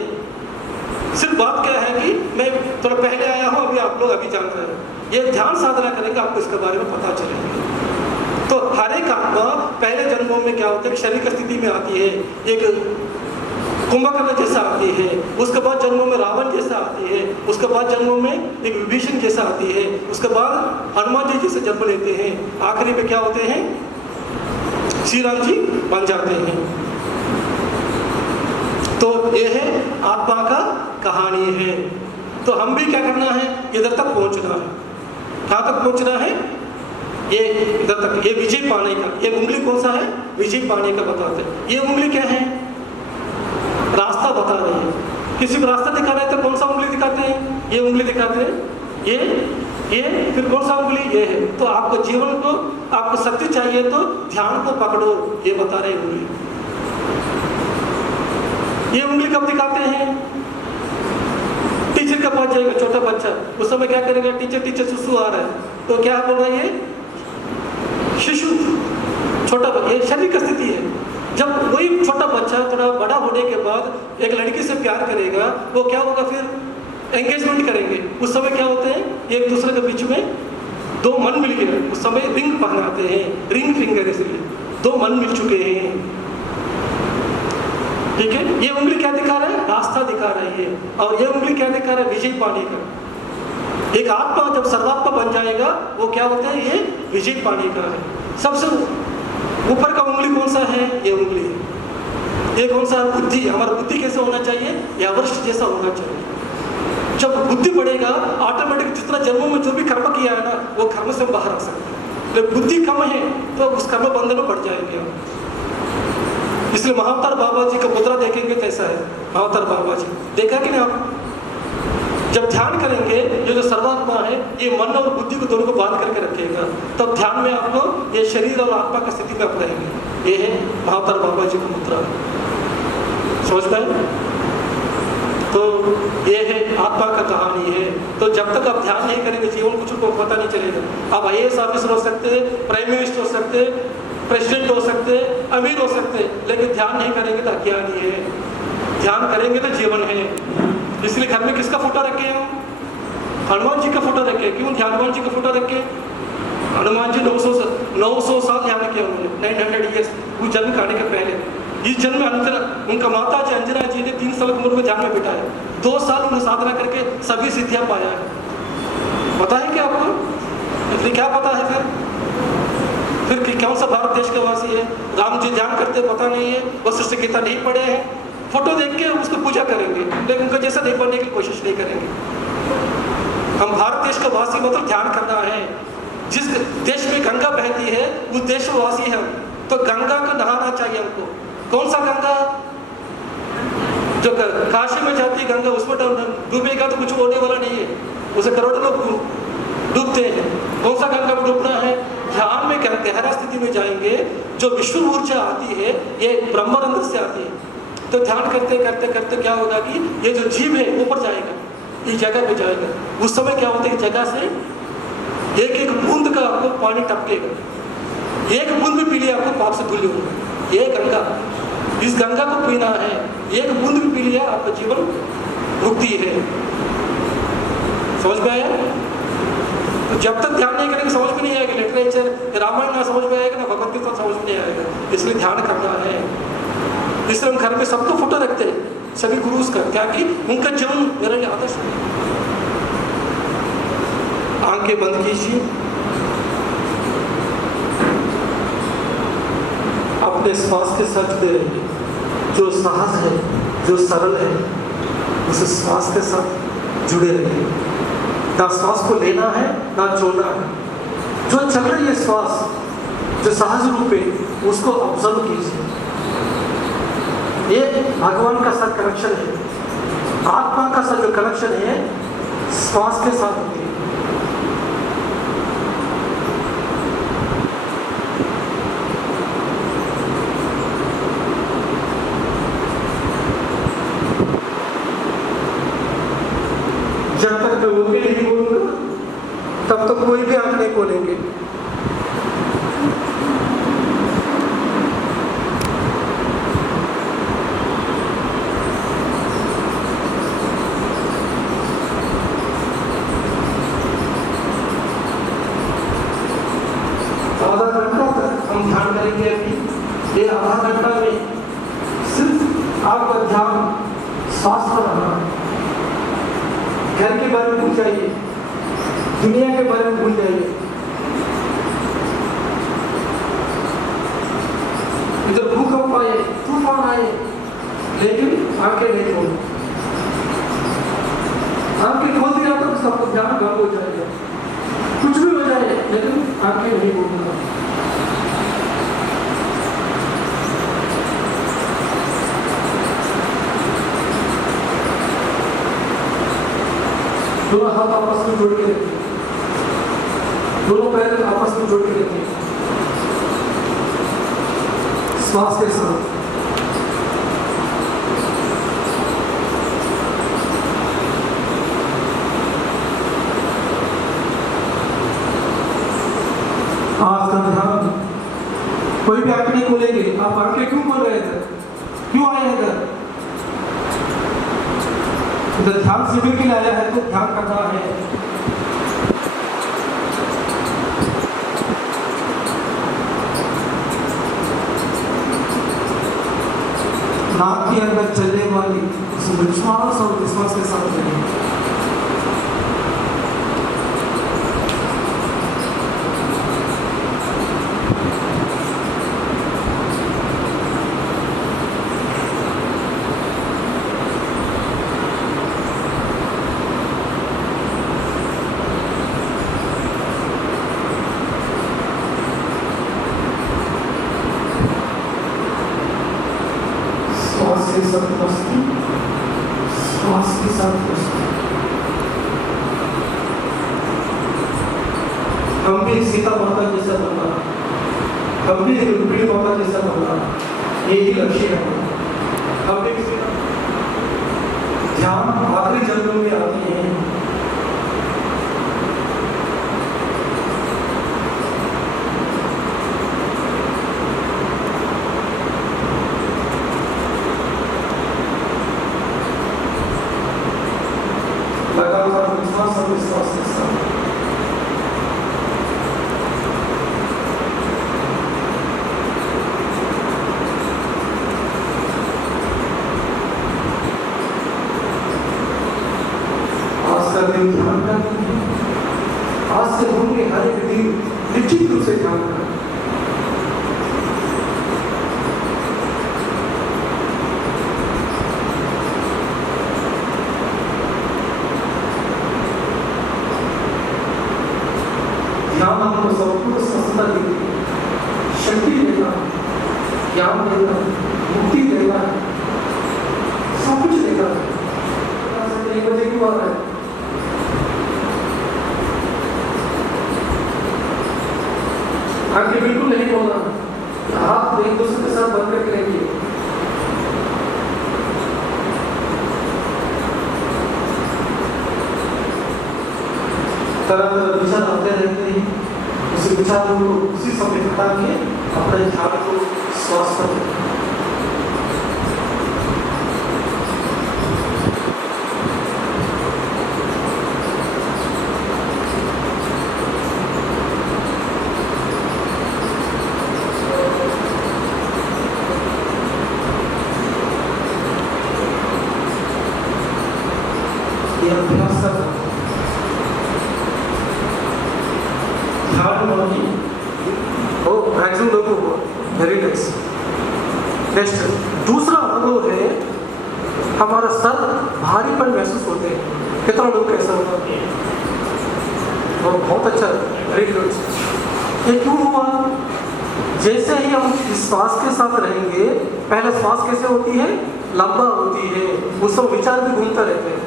सिर्फ बात क्या है कि मैं थोड़ा पहले आया हूँ, अभी आप लोग अभी जान रहे हैं। ये ध्यान साधना करेंगे, आपको इसके बारे में पता चलेगा। तो हर एक आत्मा पहले जन्मों में क्या होता है कि शरीर की स्थिति में आती है, एक कुंभकर्ण जैसा आती है, उसके बाद जन्मों में रावण जैसा आती है, उसके बाद जन्मों में एक विभीषण जैसा आती है, उसके बाद हनुमान जी जैसे जन्म लेते हैं, आखिरी में क्या होते हैं श्री राम जी बन जाते हैं। तो ये है आत्मा का कहानी है। तो हम भी क्या करना है, इधर तक पहुंचना है। कहाँ तक पहुंचना है, ये इधर तक, ये विजय पाने का। ये उंगली कौन सा है, विजय पाने का बताते हैं। ये उंगली क्या है, रास्ता बता रही है। किसी को रास्ता दिखा रहे हैं तो कौन सा उंगली दिखाते हैं, ये उंगली दिखाते हैं। ये फिर कौन सा उंगली, ये है। तो आपको जीवन को, आपको शक्ति चाहिए तो ध्यान को पकड़ो, ये बता रहे उंगली। ये उंगली कब दिखाते हैं, टीचर के पास जाएगा छोटा बच्चा, उस समय क्या करेगा, टीचर सुसु आ रहा है तो क्या बोल रहा है, ये शिशु छोटा, ये शरीर की स्थिति है। जब वही छोटा बच्चा थोड़ा बड़ा होने के बाद एक लड़की से प्यार करेगा, वो क्या होगा, फिर एंगेजमेंट करेंगे। उस समय क्या होते हैं, एक दूसरे के बीच में दो मन मिल गए, उस समय रिंग पहनाते हैं, रिंग फिंगर, इसलिए दो मन मिल चुके हैं। ठीक है, ये उंगली क्या दिखा रहा है, रास्ता दिखा रही है। और ये उंगली क्या दिखा रहा है, विजय पाने का। एक आत्मा जब सर्वात्मा बन जाएगा वो क्या होता है, ये विजय पाने का है। सबसे ऊपर का उंगली कौन सा है, ये उंगली है। ये कौन सा, बुद्धि। हमारा बुद्धि कैसे होना चाहिए, ये अवश्य जैसा होना चाहिए। जब बुद्धि बढ़ेगा, ऑटोमेटिक जितना जन्मों में जो भी कर्म किया है ना, वो कर्म से बाहर आ सकते हैं। जब बुद्धि कम है तो उस कर्म बंधन में बढ़ जाएंगे हम। इसलिए महाअवतार बाबा जी का मुद्रा देखेंगे कैसा है, महाअवतार बाबा जी देखा कि नहीं आप, जब ध्यान करेंगे, ये जो सर्वात्मा है ये मन और बुद्धि को दोनों को बांध करके रखेगा, तब ध्यान में आपको ये शरीर और आत्मा की स्थिति में आप रहेंगे। ये है महाअवतार बाबा जी का मुद्रा, समझ पाए। तो ये है आत्मा का कहानी है। तो जब तक आप ध्यान नहीं करेंगे, जीवन कुछ को पता नहीं चलेगा। आप IAS ऑफिसर हो सकते हैं, प्राइम मिनिस्टर हो सकते हैं, प्रेसिडेंट हो सकते हैं, अमीर हो सकते हैं, लेकिन ध्यान नहीं करेंगे तो अज्ञानी है। ध्यान करेंगे तो जीवन है। इसलिए घर में किसका फोटो रखे हम, हनुमान जी का फोटो रखे। क्यों हनुमान जी का फोटो रखे, हनुमान जी 900 साल ध्यान किया उन्होंने, 900 ईयर्स, वो जन्म खाने के पहले। इस जन्म में अंतर उनका माता जी अंजना जी ने 3 साल की उम्र में ध्यान में बिठाया, 2 साल उन्होंने साधना करके सभी सिद्धियां पाया है। पता है क्या आपको, इसलिए क्या पता है फिर कौन सा भारत देश के वासी है। राम जी ध्यान करते पता नहीं है, वशिष्ठ गीता नहीं पढ़े हैं, फोटो देख के उसको पूजा करेंगे, लेकिन उनका जैसा नहीं बनने की कोशिश नहीं करेंगे। हम भारत देश का वासी मतलब ध्यान करना है। जिस देश में गंगा बहती है उस देशवासी है, तो गंगा को नहाना चाहिए हमको। कौन सा गंगा, जो काशी में जाती है गंगा, उसमें डूबेगा तो कुछ होने वाला नहीं है, उसे करोड़ों लोग डूबते हैं। कौन सा गंगा में डूबना है, ध्यान में गहरा स्थिति में जाएंगे। जो विश्व ऊर्जा आती है ये ब्रह्मानंद से आती है। तो ध्यान करते करते करते क्या होगा कि ये जो जीव है ऊपर जाएगा, इस जगह पे जाएगा। उस समय क्या होता है, जगह से एक एक बूंद का आपको पानी टपकेगा, एक बूंद भी पी लिया आपको पाप से धुल होगा। ये गंगा, इस गंगा को पीना है, एक बूंद भी पी लिया आपका जीवन मुक्ति है। समझ में आया। तो जब तक ध्यान नहीं करेंगे समझ में नहीं आएगा, लिटरेचर रामायण ना समझ में आएगा, ना भगवत गीता समझ में नहीं आएगा। इसलिए ध्यान करना है। इसलिए हम घर में सबको फोटो रखते हैं, सभी गुरुज का, क्या कि उनका जीवन मेरे लिए आदर्श है। आंखें बंद कीजिए, अपने श्वास के साथ जुड़े रहिए। जो साहस है, जो सरल है, उस श्वास के साथ जुड़े रहिए। ना श्वास को लेना है ना छोड़ना है। जो चल रही है श्वास, जो सहज रूप है, उसको ऑब्जर्व कीजिए। ये भगवान का साथ कनेक्शन है, आत्मा का साथ जो कनेक्शन है श्वास के साथ होती है। जब तक मैं ओके नहीं बोलूंगा तब तक कोई भी आंख नहीं खोलेंगे। आधा घंटा तक हम ध्यान करेंगे। अभी ये आधा घंटा में सिर्फ आपका ध्यान श्वास पर रहना है। घर के बारे में भूल जाइए, दुनिया के बारे में भूल जाइए। आए, तूफान आए, लेकिन आंखें नहीं खोली। आंखें खोल दिया तो सबको ध्यान भंग हो जाएगा, कुछ भी हो जाए, लेकिन आंखें नहीं खोलना। दोनों हाथ आपस में जोड़ के रखिए, दोनों पैर आपस में जोड़ के रखिए, श्वास के साथ। आज का ध्यान, कोई भी आंखें नहीं खोलेंगे। आप आंखें क्यों खोल रहे थे, क्यों आए इधर? इधर ध्यान शिविर के लिए आया है तो ध्यान करना है। नाक के अंदर चलने वाली उस विश्वास और विश्वास के साथ रहें। श्वास के साथ मस्ती, श्वास के साथ मस्ती। हम भी सीता माता जैसा बनना, हम भी रुक्मिणी माता जैसा बनना, यही लक्ष्य है। हम भी ध्यान आखिरी जन्म में आती है। लगातार विश्वास और विश्वास के साथ आज का दिन ध्यान करेंगे। आज से होंगे हर एक दिन निश्चित रूप से ध्यान करें। ध्यान हमको संपूर्ण स्वस्थता देती है, शक्ति देता है, ज्ञान देता है, मुक्ति देता है, सब कुछ देता है। 1 बजे क्यों आ रहा है? आंखें बिल्कुल नहीं खोलना, हाथ एक दूसरे के साथ बंद करके रखिए। तरह तरह विचार आते रहते हैं, उस विचारों को उसी समय हटा के अपने ध्यान को श्वास पर रखें। ये अभ्यास करना मैक्सिमम लोगों को वेरी नाइस। नेक्स्ट दूसरा अनुभव है, हमारा सर भारीपन महसूस होते हैं। कितना लोग कैसा होता है? और बहुत अच्छा, वेरी गुड। ये क्यों हुआ? जैसे ही हम इस श्वास के साथ रहेंगे, पहले श्वास कैसे होती है? लंबा होती है, उस समय विचार भी घूमता रहते हैं,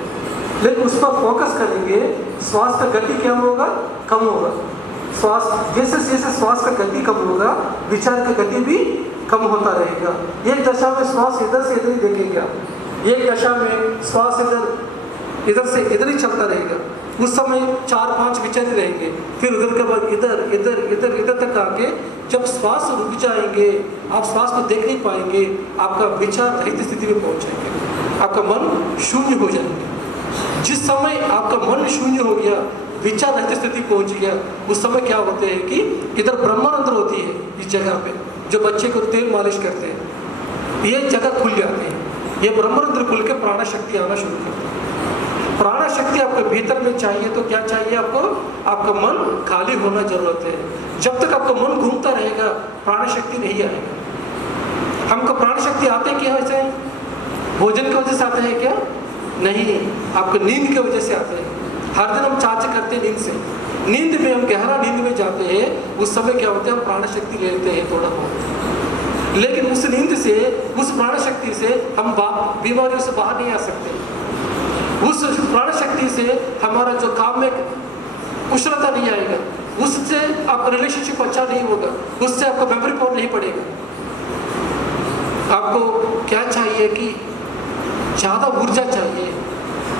लेकिन उस पर फोकस करेंगे, श्वास का गति क्या होगा? कम होगा। श्वास जैसे जैसे श्वास का गति कम होगा, विचार का गति भी कम होता रहेगा। एक दशा में श्वास इधर से इधर ही देखेंगे आप, एक दशा में श्वास इधर से इधर ही चलता रहेगा। उस समय 4-5 विचार ही रहेंगे, फिर उधर के बाद इधर इधर इधर इधर तक आके जब श्वास रुक जाएंगे, आप श्वास को देख नहीं पाएंगे, आपका विचार रहित स्थिति में पहुंच जाएंगे, आपका मन शून्य हो जाएगा। जिस समय आपका मन शून्य हो गया, विचार रहित स्थिति पहुंच गया, उस समय क्या होते हैं कि इधर ब्रह्मानंद होती है। इस जगह पे जो बच्चे को तेल मालिश करते हैं, ये जगह खुल जाती है, ये ब्रह्मानंद खुल के प्राण शक्ति आना शुरू करती है। प्राण शक्ति आपके भीतर में चाहिए तो क्या चाहिए आपको? आपका मन खाली होना जरूरत है। जब तक आपका मन घूमता रहेगा, प्राण शक्ति नहीं आएगा। हमको प्राण शक्ति आते क्या वैसे भोजन की वजह से आते हैं क्या? नहीं, आपको नींद की वजह से आते हैं। हर दिन हम चार्ज करते हैं नींद से। नींद में हम गहरा नींद में जाते हैं, उस समय क्या होता है हम प्राण शक्ति लेते हैं थोड़ा बहुत, लेकिन उस नींद से, उस प्राण शक्ति से हम बीमारियों से बाहर नहीं आ सकते। उस प्राण शक्ति से हमारा जो काम में कुशलता नहीं आएगा, उससे आपका रिलेशनशिप अच्छा नहीं होगा, उससे आपका मेमोरी पावर नहीं पड़ेगा। आपको क्या चाहिए कि ज़्यादा ऊर्जा चाहिए।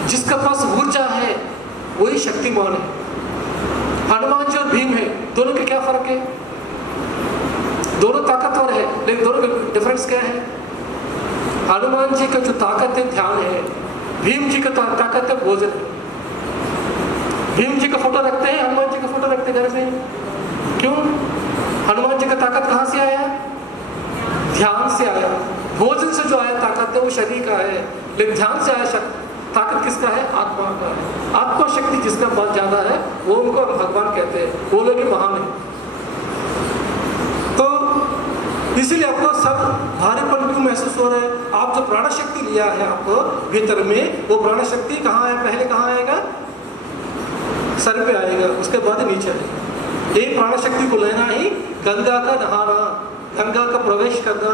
जिसका पास ऊर्जा है वही शक्तिमान है। हनुमान जी और भीम है, दोनों के क्या फर्क है? दोनों ताकतवर है, लेकिन दोनों का डिफरेंस क्या है? हनुमान जी का जो ताकत है ध्यान है, भीम जी का ताकत है भोजन है। भीम जी का फोटो रखते हैं, हनुमान जी का फोटो रखते हैं घर में, क्यों? हनुमान जी का ताकत कहाँ से आया? ध्यान से आया। भोजन से जो आया ताकत है वो शरीर का है, लेकिन ध्यान से आया ताकत किसका है? आत्मा का है। आत्मा शक्ति जिसका बहुत ज्यादा है वो उनको भगवान कहते हैं, वो लोग महान है। तो इसीलिए आपको सब भारीपन क्यों महसूस हो रहा है? आप जो प्राण शक्ति लिया है आपको भीतर में, वो प्राण शक्ति कहाँ है? पहले कहाँ आएगा? सर पे आएगा, उसके बाद नीचे आएगा। यही प्राण शक्ति को लेना ही गंगा का नहाना, गंगा का प्रवेश करना,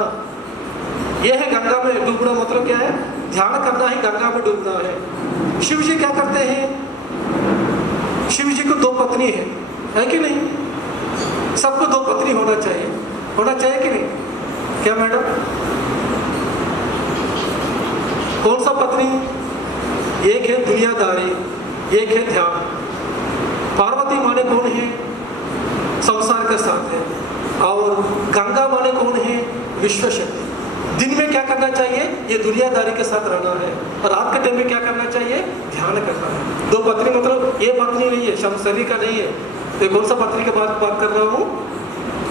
यह है गंगा में डूबना। मतलब क्या है? ध्यान करना ही गंगा में डूबना है। शिव जी क्या करते हैं? शिव जी को 2 पत्नी है कि नहीं? सबको 2 पत्नी होना चाहिए कि नहीं? क्या मैडम? कौन सा पत्नी? एक है दुनियादारी, एक है ध्यान। पार्वती माने कौन है? संसार के साथ है। और गंगा माने कौन है? विश्व शक्ति। दिन में क्या करना चाहिए? ये दुनियादारी के साथ रहना है, और रात के टाइम में क्या करना चाहिए? ध्यान करना है। 2 पत्नी मतलब ये पत्नी नहीं है, शमशरी का नहीं है। तो कौन सा पत्नी की बात कर रहा हूँ?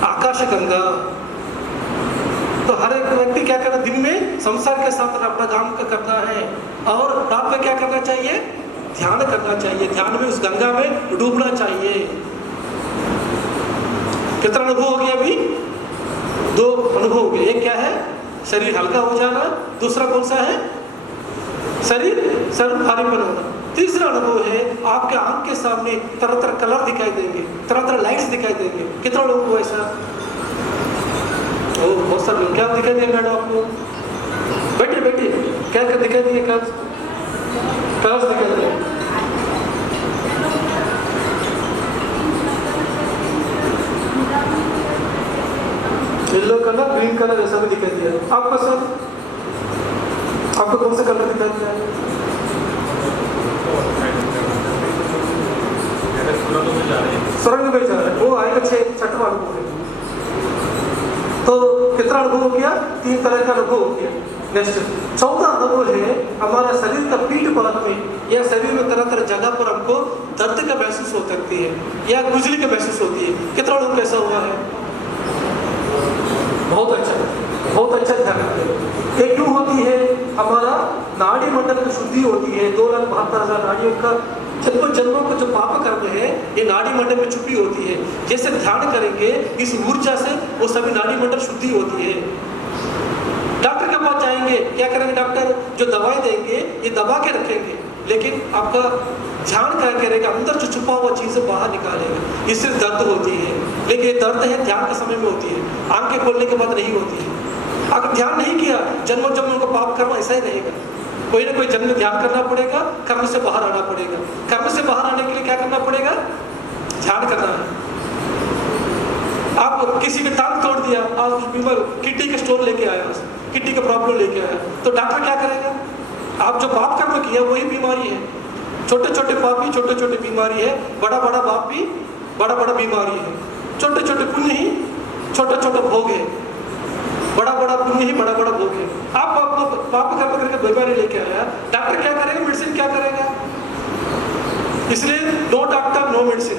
आकाश गंगा। तो हर एक व्यक्ति क्या करना? दिन में संसार के साथ अपना काम करना है, और रात में क्या करना चाहिए? ध्यान करना चाहिए। ध्यान में उस गंगा में डूबना चाहिए। कितना अनुभव हो गया अभी? 2 अनुभव हो गए। एक क्या है? शरीर हल्का हो जाना। दूसरा कौन सा है? शरीर भारीपन होना। तीसरा अनुभव है आपके आंख के सामने तरह तरह कलर दिखाई देंगे, तरह तरह लाइट्स दिखाई देंगे। कितना लोगों को ऐसा? बहुत सारे लोग। क्या दिखाई दिया मैडम आपको? बैठिए क्या दिखाई दिए? कलर्स दिखाई दिए। येलो कलर, ग्रीन कलर ऐसा भी दिखाई दिया। आपका सर, आपको कौन सा कलर दिखाई दिया? सुरंग में जा रहे हैं, वो आएगा 6वां अनुभव है। तो कितना अनुभव हो गया? 3 तरह का अनुभव हो गया। नेक्स्ट 4था अनुभव है हमारा शरीर का पीठ भाग में या शरीर में तरह तरह जगह पर हमको दर्द का महसूस हो सकती है या खुजली का महसूस होती है। कितना लोग कैसा हुआ है? बहुत अच्छा ध्यान रखें। एक क्यों होती है? हमारा नाड़ी मंडल की शुद्धि होती है। 2,72,000 नाड़ियों का जन्मों का जो पाप कर्म है ये नाड़ी मंडल में छुपी होती है। जैसे ध्यान करेंगे इस ऊर्जा से वो सभी नाड़ी मंडल शुद्धि होती है। डॉक्टर के पास जाएंगे, क्या करेंगे? डॉक्टर जो दवाई देंगे ये दबा के रखेंगे, लेकिन आपका ध्यान क्या करेगा? अंदर जो छुपा हुआ चीज़ बाहर निकालेगा। इससे दर्द होती है, लेकिन ये दर्द है ध्यान के समय में होती है, आंखें खोलने के बाद नहीं होती है। अगर ध्यान नहीं किया जन्मों का पाप कर्म ऐसा ही रहेगा। कोई ना कोई जन्म ध्यान करना पड़ेगा, कर्म से बाहर आना पड़ेगा। कर्म से बाहर आने के लिए क्या करना पड़ेगा? ध्यान करना है। आप किसी ने टांग तोड़ दिया, आज किडनी का स्टोन लेके आया, किडनी का प्रॉब्लम लेके आया, तो डॉक्टर क्या करेगा? आप जो पाप कर्म किया वही बीमारी है। छोटे छोटे पाप भी छोटे छोटे बीमारी है, बड़ा बड़ा पाप भी बड़ा बड़ा बीमारी है। छोटे छोटे पुण्य ही छोटा छोटा भोग है, बड़ा बड़ा पुण्य ही बड़ा बड़ा भोग है। आप पाप कर्म करके बीमारी लेके आया, डॉक्टर क्या करेगा? मेडिसिन क्या करेगा? इसलिए no doctor no medicine.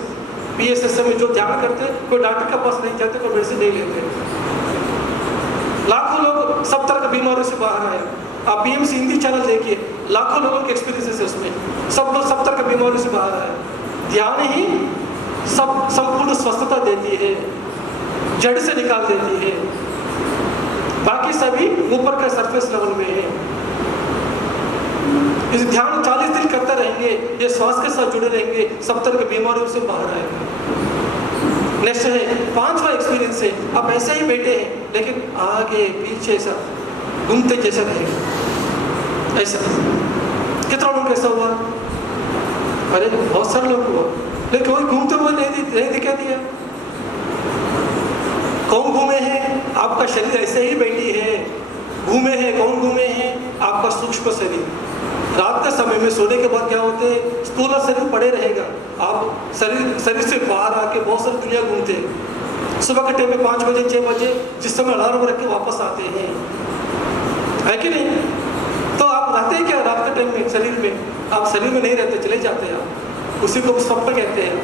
PSSM में जो ध्यान करते कोई डॉक्टर के पास नहीं जाते, कोई मेडिसिन नहीं लेते। लाखों लोग सब तरह की बीमारियों से बाहर आए। आप BMC हिंदी चैनल देखिए, लाखों लोगों के एक्सपीरियंसेस है उसमें। सब लोग सब तरह की बीमारियों से बाहर आए। ध्यान ही संपूर्ण स्वस्थता देती है, जड़ से निकाल देती है। बाकी सभी ऊपर का सरफेस लेवल में है। इस ध्यान 40 दिन करते रहेंगे, ये श्वास के साथ जुड़े रहेंगे, सब तरह की बीमारियों से बाहर आएंगे। नेक्स्ट है 5वां एक्सपीरियंस है, आप ऐसे ही बैठे हैं लेकिन आगे पीछे ऐसा घूमते जैसा रहेगा। ऐसा कितना लोग ऐसा हुआ? अरे बहुत सारे लोग हुआ, लेकिन कोई घूमते हुए नहीं दिखा दिया। कौन घूमे हैं? आपका शरीर ऐसे ही बैठी है। घूमे हैं कौन? घूमे हैं आपका सूक्ष्म शरीर। रात के समय में सोने के बाद क्या होते हैं, स्थूल शरीर पड़े रहेगा, आप शरीर से बाहर आके बहुत सारी दुनिया घूमते हैं। सुबह के टाइम में 5 बजे 6 बजे जिस समय अलार्म रख के वापस आते हैं, है कि नहीं? तो आप रहते हैं क्या रात के टाइम में शरीर में? आप शरीर में नहीं रहते, चले जाते हैं आप, उसी को स्वप्न कहते हैं।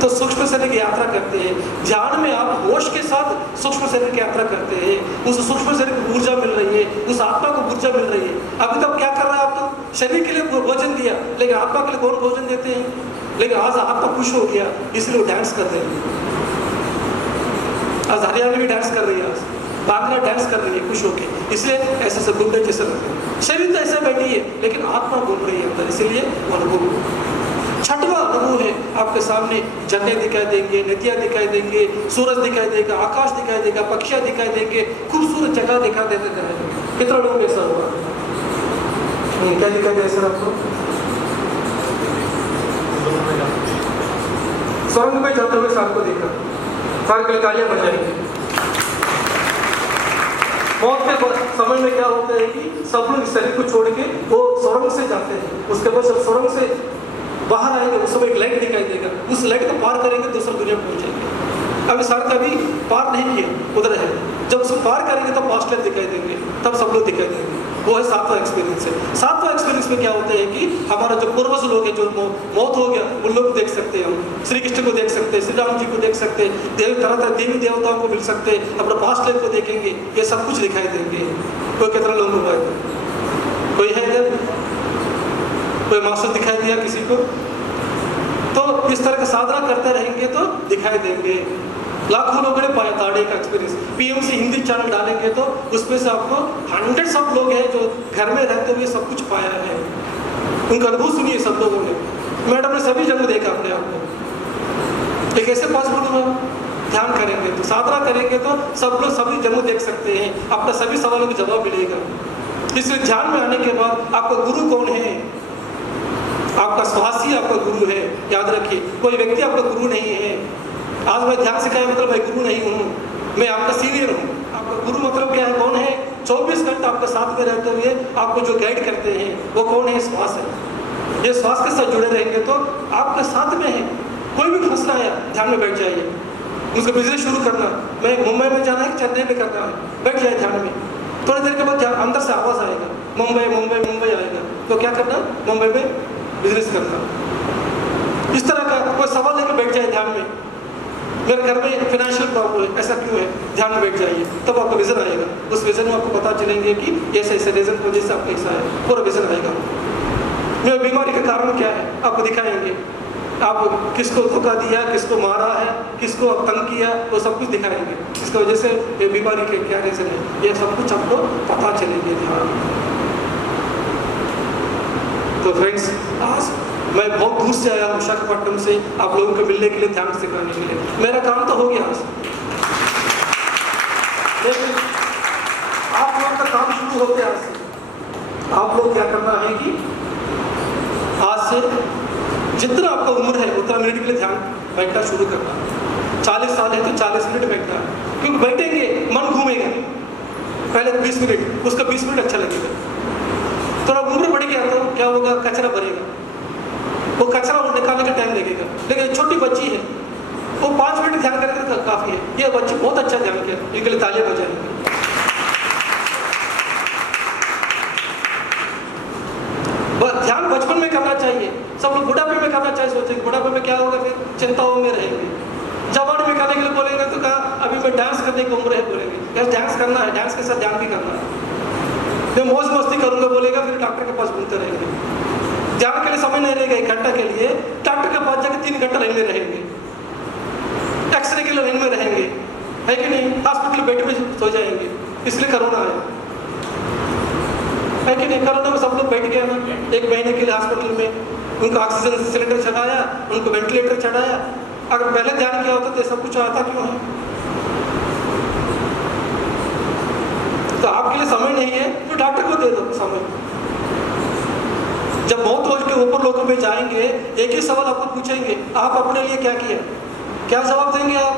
तो सूक्ष्म शरीर की यात्रा करते हैं। ध्यान में आप होश के साथ सूक्ष्म शरीर की यात्रा करते हैं। उस सूक्ष्म शरीर को ऊर्जा मिल रही है, उस आत्मा को ऊर्जा मिल रही है। अभी तक क्या कर रहा है? आप तो शरीर के लिए भोजन दिया, लेकिन आत्मा के लिए कौन भोजन देते हैं? लेकिन आज आत्मा खुश हो गया, इसलिए वो डांस कर रहे हैं। आज हरियाणा भी डांस कर रही है, आज बांग्ला डांस कर रही है खुश होके, इसलिए ऐसे से गुंडे जैसे लगते हैं। शरीर तो ऐसे बैठी है लेकिन आत्मा घूम रही है अंदर, इसीलिए वो अनुभव। 6वां अनुभव है, आपके सामने झंडे दिखाई देंगे, नदियाँ दिखाई देंगे, सूरज दिखाई देगा, आकाश दिखाई देगा, पक्षियाँ दिखाई देंगे, खूबसूरत जगह दिखाई देते रहेंगे। कितना लोग ऐसा हुआ? क्या दिखाई दे सर आपको? स्वर्ग में जाते हुए सांप को देखा, सांप के तालियां बजाएंगे। मौत के समय में क्या होता है कि सब लोग शरीर को छोड़ के वो स्वर्ग से जाते हैं। उसके बाद जब स्वर्ग से बाहर आएंगे उस समय एक लाइट दिखाई देगा, उस लाइट को पार करेंगे दूसरी दुनिया में पहुंचेंगे। अभी सर कभी पार नहीं किया, उधर है, जब उसको पार करेंगे तब पास्ट लाइफ दिखाई देंगे, तब सब लोग दिखाई देंगे। वो है 7वां एक्सपीरियंस है। 7वां एक्सपीरियंस में क्या होता है कि हमारा जो पूर्वज लोग हैं, जो मौत हो गया, उन लोग को देख सकते हैं हम। श्री कृष्ण को देख सकते हैं, श्री राम जी को देख सकते हैं, तरह तरह देवी देवताओं को मिल सकते हैं, अपना पास्ट लाइफ को देखेंगे, ये सब कुछ दिखाई देंगे। कोई कितना लोग हुआ है? कोई है इधर? कोई मास्टर दिखाई दिया किसी को? तो इस तरह का साधना करते रहेंगे तो दिखाई देंगे। लाखों लोगों ने पाया ताड़े का एक्सपीरियंस। पीएमसी हिंदी चैनल डालेंगे तो उसमें से आपको हंड्रेड्स ऑफ लोग हैं जो घर में रहते हुए सब कुछ पाया है। उनका अनुभव सुनिए सब लोगों ने। मैडम ने सभी जगह देखा अपने आप को। एक ऐसे पॉसिबल हुआ, ध्यान करेंगे तो साधना करेंगे तो सब लोग सभी जगह देख सकते हैं, अपना सभी सवालों का जवाब मिलेगा। इसलिए ध्यान में आने के बाद आपका गुरु कौन है? आपका श्वास ही आपका गुरु है, याद रखिए। कोई व्यक्ति आपका गुरु नहीं है। आज मैं ध्यान सिखाया मतलब मैं गुरु नहीं हूँ, मैं आपका सीनियर हूँ। आपका गुरु मतलब क्या है? कौन है? 24 घंटे आपके साथ में रहते हुए आपको जो गाइड करते हैं वो कौन है? श्वास है। ये श्वास के साथ जुड़े रहेंगे तो आपके साथ में है। कोई भी फंसना आया ध्यान में बैठ जाइए। उसका बिजनेस शुरू करना, मैं मुंबई में जाना है, चेन्नई में करना है, बैठ जाए ध्यान में। थोड़ी देर के बाद अंदर से आवाज़ आएगा, मुंबई मुंबई मुंबई आएगा, तो क्या करना? मुंबई में बिजनेस करना। इस तरह का कोई सवाल लेकर बैठ जाए ध्यान में, मेरे घर में फाइनेंशियल प्रॉब्लम है, ऐसा क्यों है? ध्यान में बैठ जाइए, तब आपको विजन आएगा। उस विजन में आपको पता चलेंगे कि ऐसे ऐसे रीजन की वजह से आपका ऐसा है, पूरा विजन आएगा। मेरी बीमारी का कारण क्या है आपको दिखाएंगे। आप किसको धोखा दिया, किसको मारा है, किसको तंग किया, वो सब कुछ दिखाएंगे। इसकी वजह से ये बीमारी के क्या रीजन है, ये सब कुछ आपको पता चलेंगे ध्यान। तो फ्रेंड्स, आज मैं बहुत दूर से आया हूँ, विशाखापट्टनम से, आप लोगों को मिलने के लिए, ध्यान सिखाने के लिए। मेरा काम तो हो गया आज, लेकिन आप लोगों का काम शुरू हो गया आज से। आप लोग क्या करना है कि आज से जितना आपका उम्र है उतना मिनट के लिए ध्यान बैठना शुरू करना। 40 साल है तो 40 मिनट बैठना, क्योंकि बैठेंगे मन घूमेगा। पहले 20 मिनट, उसका 20 मिनट अच्छा लगेगा। थोड़ा उम्र बढ़ गया तो क्या होगा? कचरा भरेगा, वो कचरा निकालने का टाइम लगेगा। लेकिन छोटी बच्ची है, वो 5 मिनट ध्यान करके तो काफ़ी है। ये बच्ची बहुत अच्छा ध्यान किया, इनके लिए तालियां बजाएंगे। ध्यान बचपन में करना चाहिए, सब लोग बुढ़ापे में करना चाहिए। सोचेंगे बुढ़ापे में क्या होगा, फिर चिंताओं में रहेंगे। जवान में करने के लिए बोलेंगे तो कहा अभी मैं डांस करने की उम्र है, बोलेंगे यार डांस करना है, डांस के साथ ध्यान भी करना है। मैं मौज मस्ती करूंगा बोलेगा, फिर डॉक्टर के पास घूमते रहेंगे। ध्यान के लिए समय नहीं रहेगा 1 घंटा के लिए, डॉक्टर के पास जाकर 3 घंटा लाइन में रहेंगे, एक्सरे के लिए लाइन में रहेंगे, है कि नहीं? हॉस्पिटल बेड में सो जाएंगे। इसलिए कोरोना आया है कि नहीं। कोरोना में सब लोग बैठ गए ना, 1 महीने के लिए हॉस्पिटल में, उनको ऑक्सीजन सिलेंडर चढ़ाया, उनको वेंटिलेटर चढ़ाया। अगर पहले ध्यान किया होता तो सब कुछ आता क्यों है? तो आपके लिए समय नहीं है तो डॉक्टर को दे दो समय। जब मौत हो के ऊपर लोगों में जाएंगे, एक ही सवाल आपको पूछेंगे, आप अपने लिए क्या किया? क्या जवाब देंगे आप?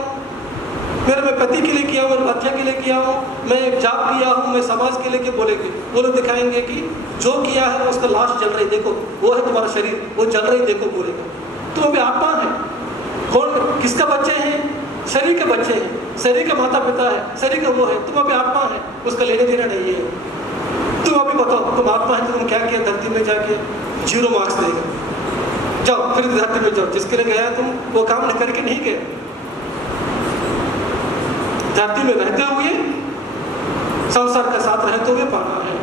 मैं पति के लिए किया हूँ, मेरे बच्चे के लिए किया हूँ, मैं जॉब किया हूँ, मैं समाज के लिए बोलेंगे। वो लोग दिखाएंगे कि जो किया है उसका लाश जल रही, देखो वो है तुम्हारा शरीर, वो जल रही देखो, बोलेगा। तो अभी आत्मा है। कौन किसका बच्चे हैं? शरीर के बच्चे हैं, शरीर का माता पिता है, शरीर का वो है। तुम अभी आत्मा है, उसका लेने देना नहीं है। तुम अभी बताओ, तुम आत्मा है तो तुम क्या किया धरती में जाके? 0 मार्क्स देगा। जाओ फिर धरती में जाओ, जिसके लिए गया तुम वो काम करके नहीं गए। धरती में रहते हुए, संसार के साथ रहते हुए पाना है।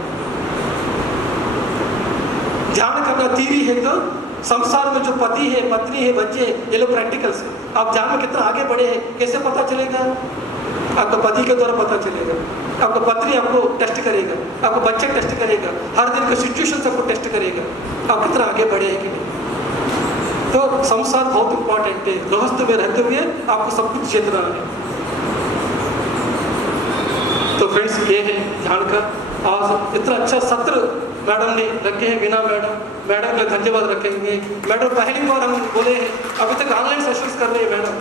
ध्यान करना तीरी है तो संसार में जो पति है, पत्नी है, बच्चे हैं, ये लोग प्रैक्टिकल्स है। आप ध्यान में कितना आगे बढ़े हैं कैसे पता चलेगा? आपका पति के द्वारा पता चलेगा, आपका पत्नी आपको टेस्ट करेगा, आपका बच्चा टेस्ट करेगा, हर दिन का सिचुएशन आपको टेस्ट करेगा, आप कितना आगे बढ़े हैं कि नहीं। तो संसार बहुत इंपॉर्टेंट है। गृहस्थ में रहते हुए आपको सब कुछ चेतना है। तो फ्रेंड्स, ये है ध्यान का। आज इतना अच्छा सत्र मैडम ने रखे हैं, मीना मैडम का धन्यवाद रखेंगे। मैडम पहली बार हम बोले हैं, अभी तक ऑनलाइन सेशंस कर रहे हैं मैडम,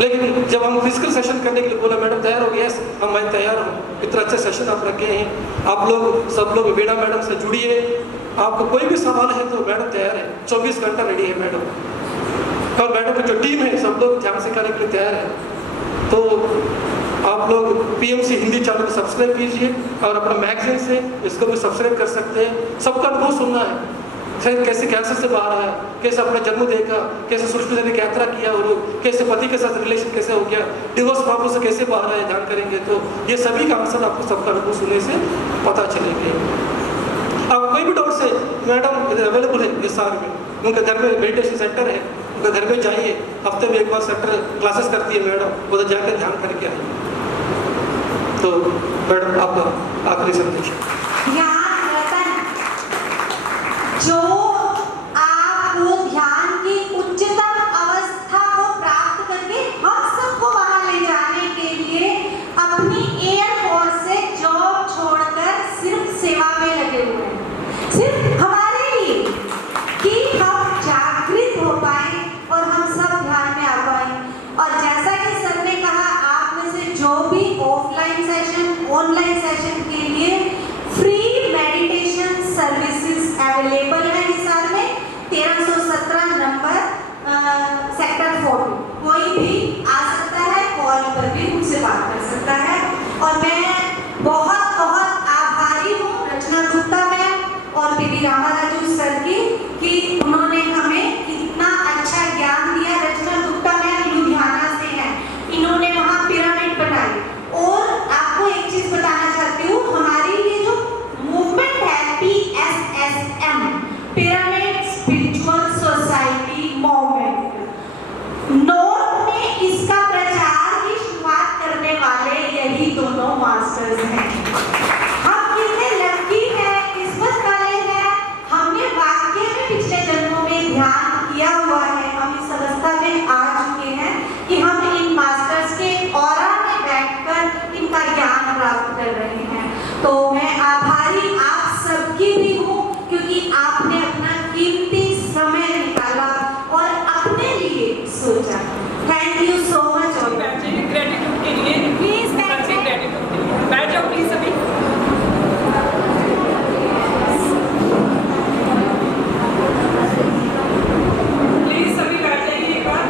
लेकिन जब हम फिजिकल सेशन करने के लिए बोला, मैडम तैयार हो गया? मैं तैयार हूँ। इतना अच्छा सेशन आप रखे हैं। आप लोग सब लोग वीणा मैडम से जुड़िए। आपको कोई भी सवाल है तो मैडम तैयार है, 24 घंटा रेडी है मैडम। और मैडम की जो टीम है सब लोग ध्यान सिखाने के लिए तैयार है। तो आप लोग PMC हिंदी चैनल को सब्सक्राइब कीजिए और अपना मैगजीन से इसको भी सब्सक्राइब कर सकते हैं। सबका अनुभव सुनना है, फिर कैसे कैंसर से बाहर आया, कैसे अपना जन्म देखा, कैसे सूक्ष्म शरीर की यात्रा किया, और कैसे पति के साथ रिलेशन कैसे हो गया, डिवोर्स प्रॉब्लम से कैसे बाहर आया, ध्यान करेंगे तो ये सभी का आंसर आपको सबका अनुभव सुनने से पता चलेंगे। आप कोई भी डाउट से मैडम अवेलेबल है निसार में, उनके घर में मेडिटेशन सेंटर है, उनके घर में जाइए, हफ्ते में 1 बार सेंटर क्लासेस करती है मैडम, उधर जाकर ध्यान करके आइए। तो मैडम आपका आखिरी संदेश। ध्यान रतन, जो आपको ध्यान की उच्चतम अवस्था को प्राप्त करके हम सबको वहां ले जाने के लिए अपनी एयरफोर्स से जॉब छोड़कर सिर्फ सेवा में लगे हुए हैं, सिर्फ हमारे लिए, कि हम जागृत हो पाए और हम सब ध्यान में आ पाए। और जैसा कि सर ने कहा, आप में से जो भी ऑफलाइन सेशन, ऑनलाइन सेशन के लिए फ्री मेडिटेशन सर्विसेज अवेलेबल है हिसार में, 1317 नंबर, सेक्टर 40। कोई भी आ सकता है, कॉल पर भी मुझसे बात कर सकता है। और मैं बहुत बहुत आभारी हूँ रचना गुप्ता मैम और पीवी रामाराजू सर की, कि उन्होंने हमें इतना अच्छा ज्ञान दिया। रचना गुप्ता मैम लुधियाना से हैं, इन्होंने वहाँ पिरामिड बनाई। और आपको एक चीज बताना चाहती हूँ, हमारी ये जो मूवमेंट है PSSM, pyramid spiritual society movement, north में इसका प्रचार की शुरुआत करने वाले यही दोनों मास्टर्स हैं। हम कितने लकी हैं, किस्मत वाले हैं, हमने वाकई में पिछले जन्मों में ध्यान किया हुआ है। हम इस अवस्था में आ चुके हैं कि हम इन मास्टर्स के ऑरा में बैठकर इनका ज्ञान प्राप्त कर रहे हैं। तो मैं आभारी आप सबकी भी हूँ, क्योंकि आपने अपना कीमती समय निकाला और अपने लिए सोचा। Thank you so much. और ग्रेटिट्यूड के लिए प्लीज बैठ जाओ प्लीज सभी। प्लीज सभी बैठ जाइए एक बार।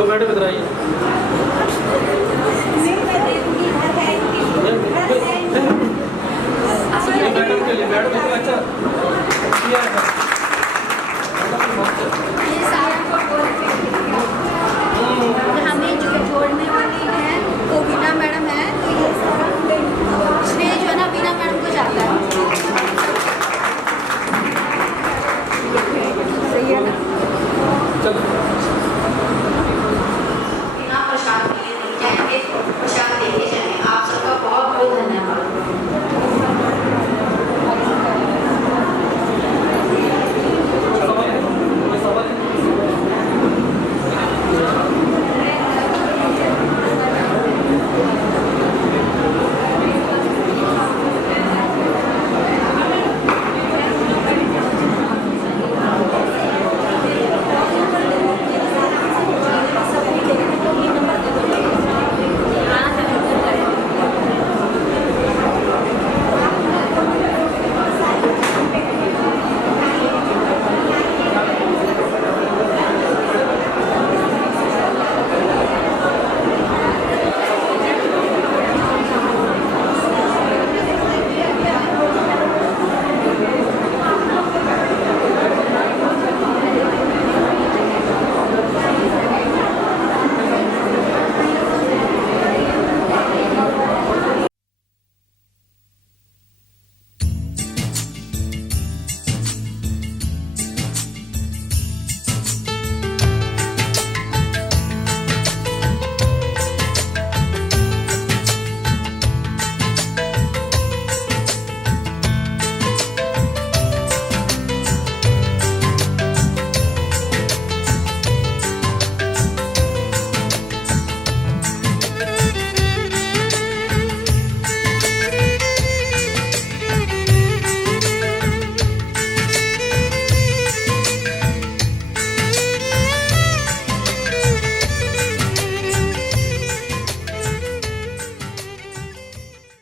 तो मैडम इधर आइए।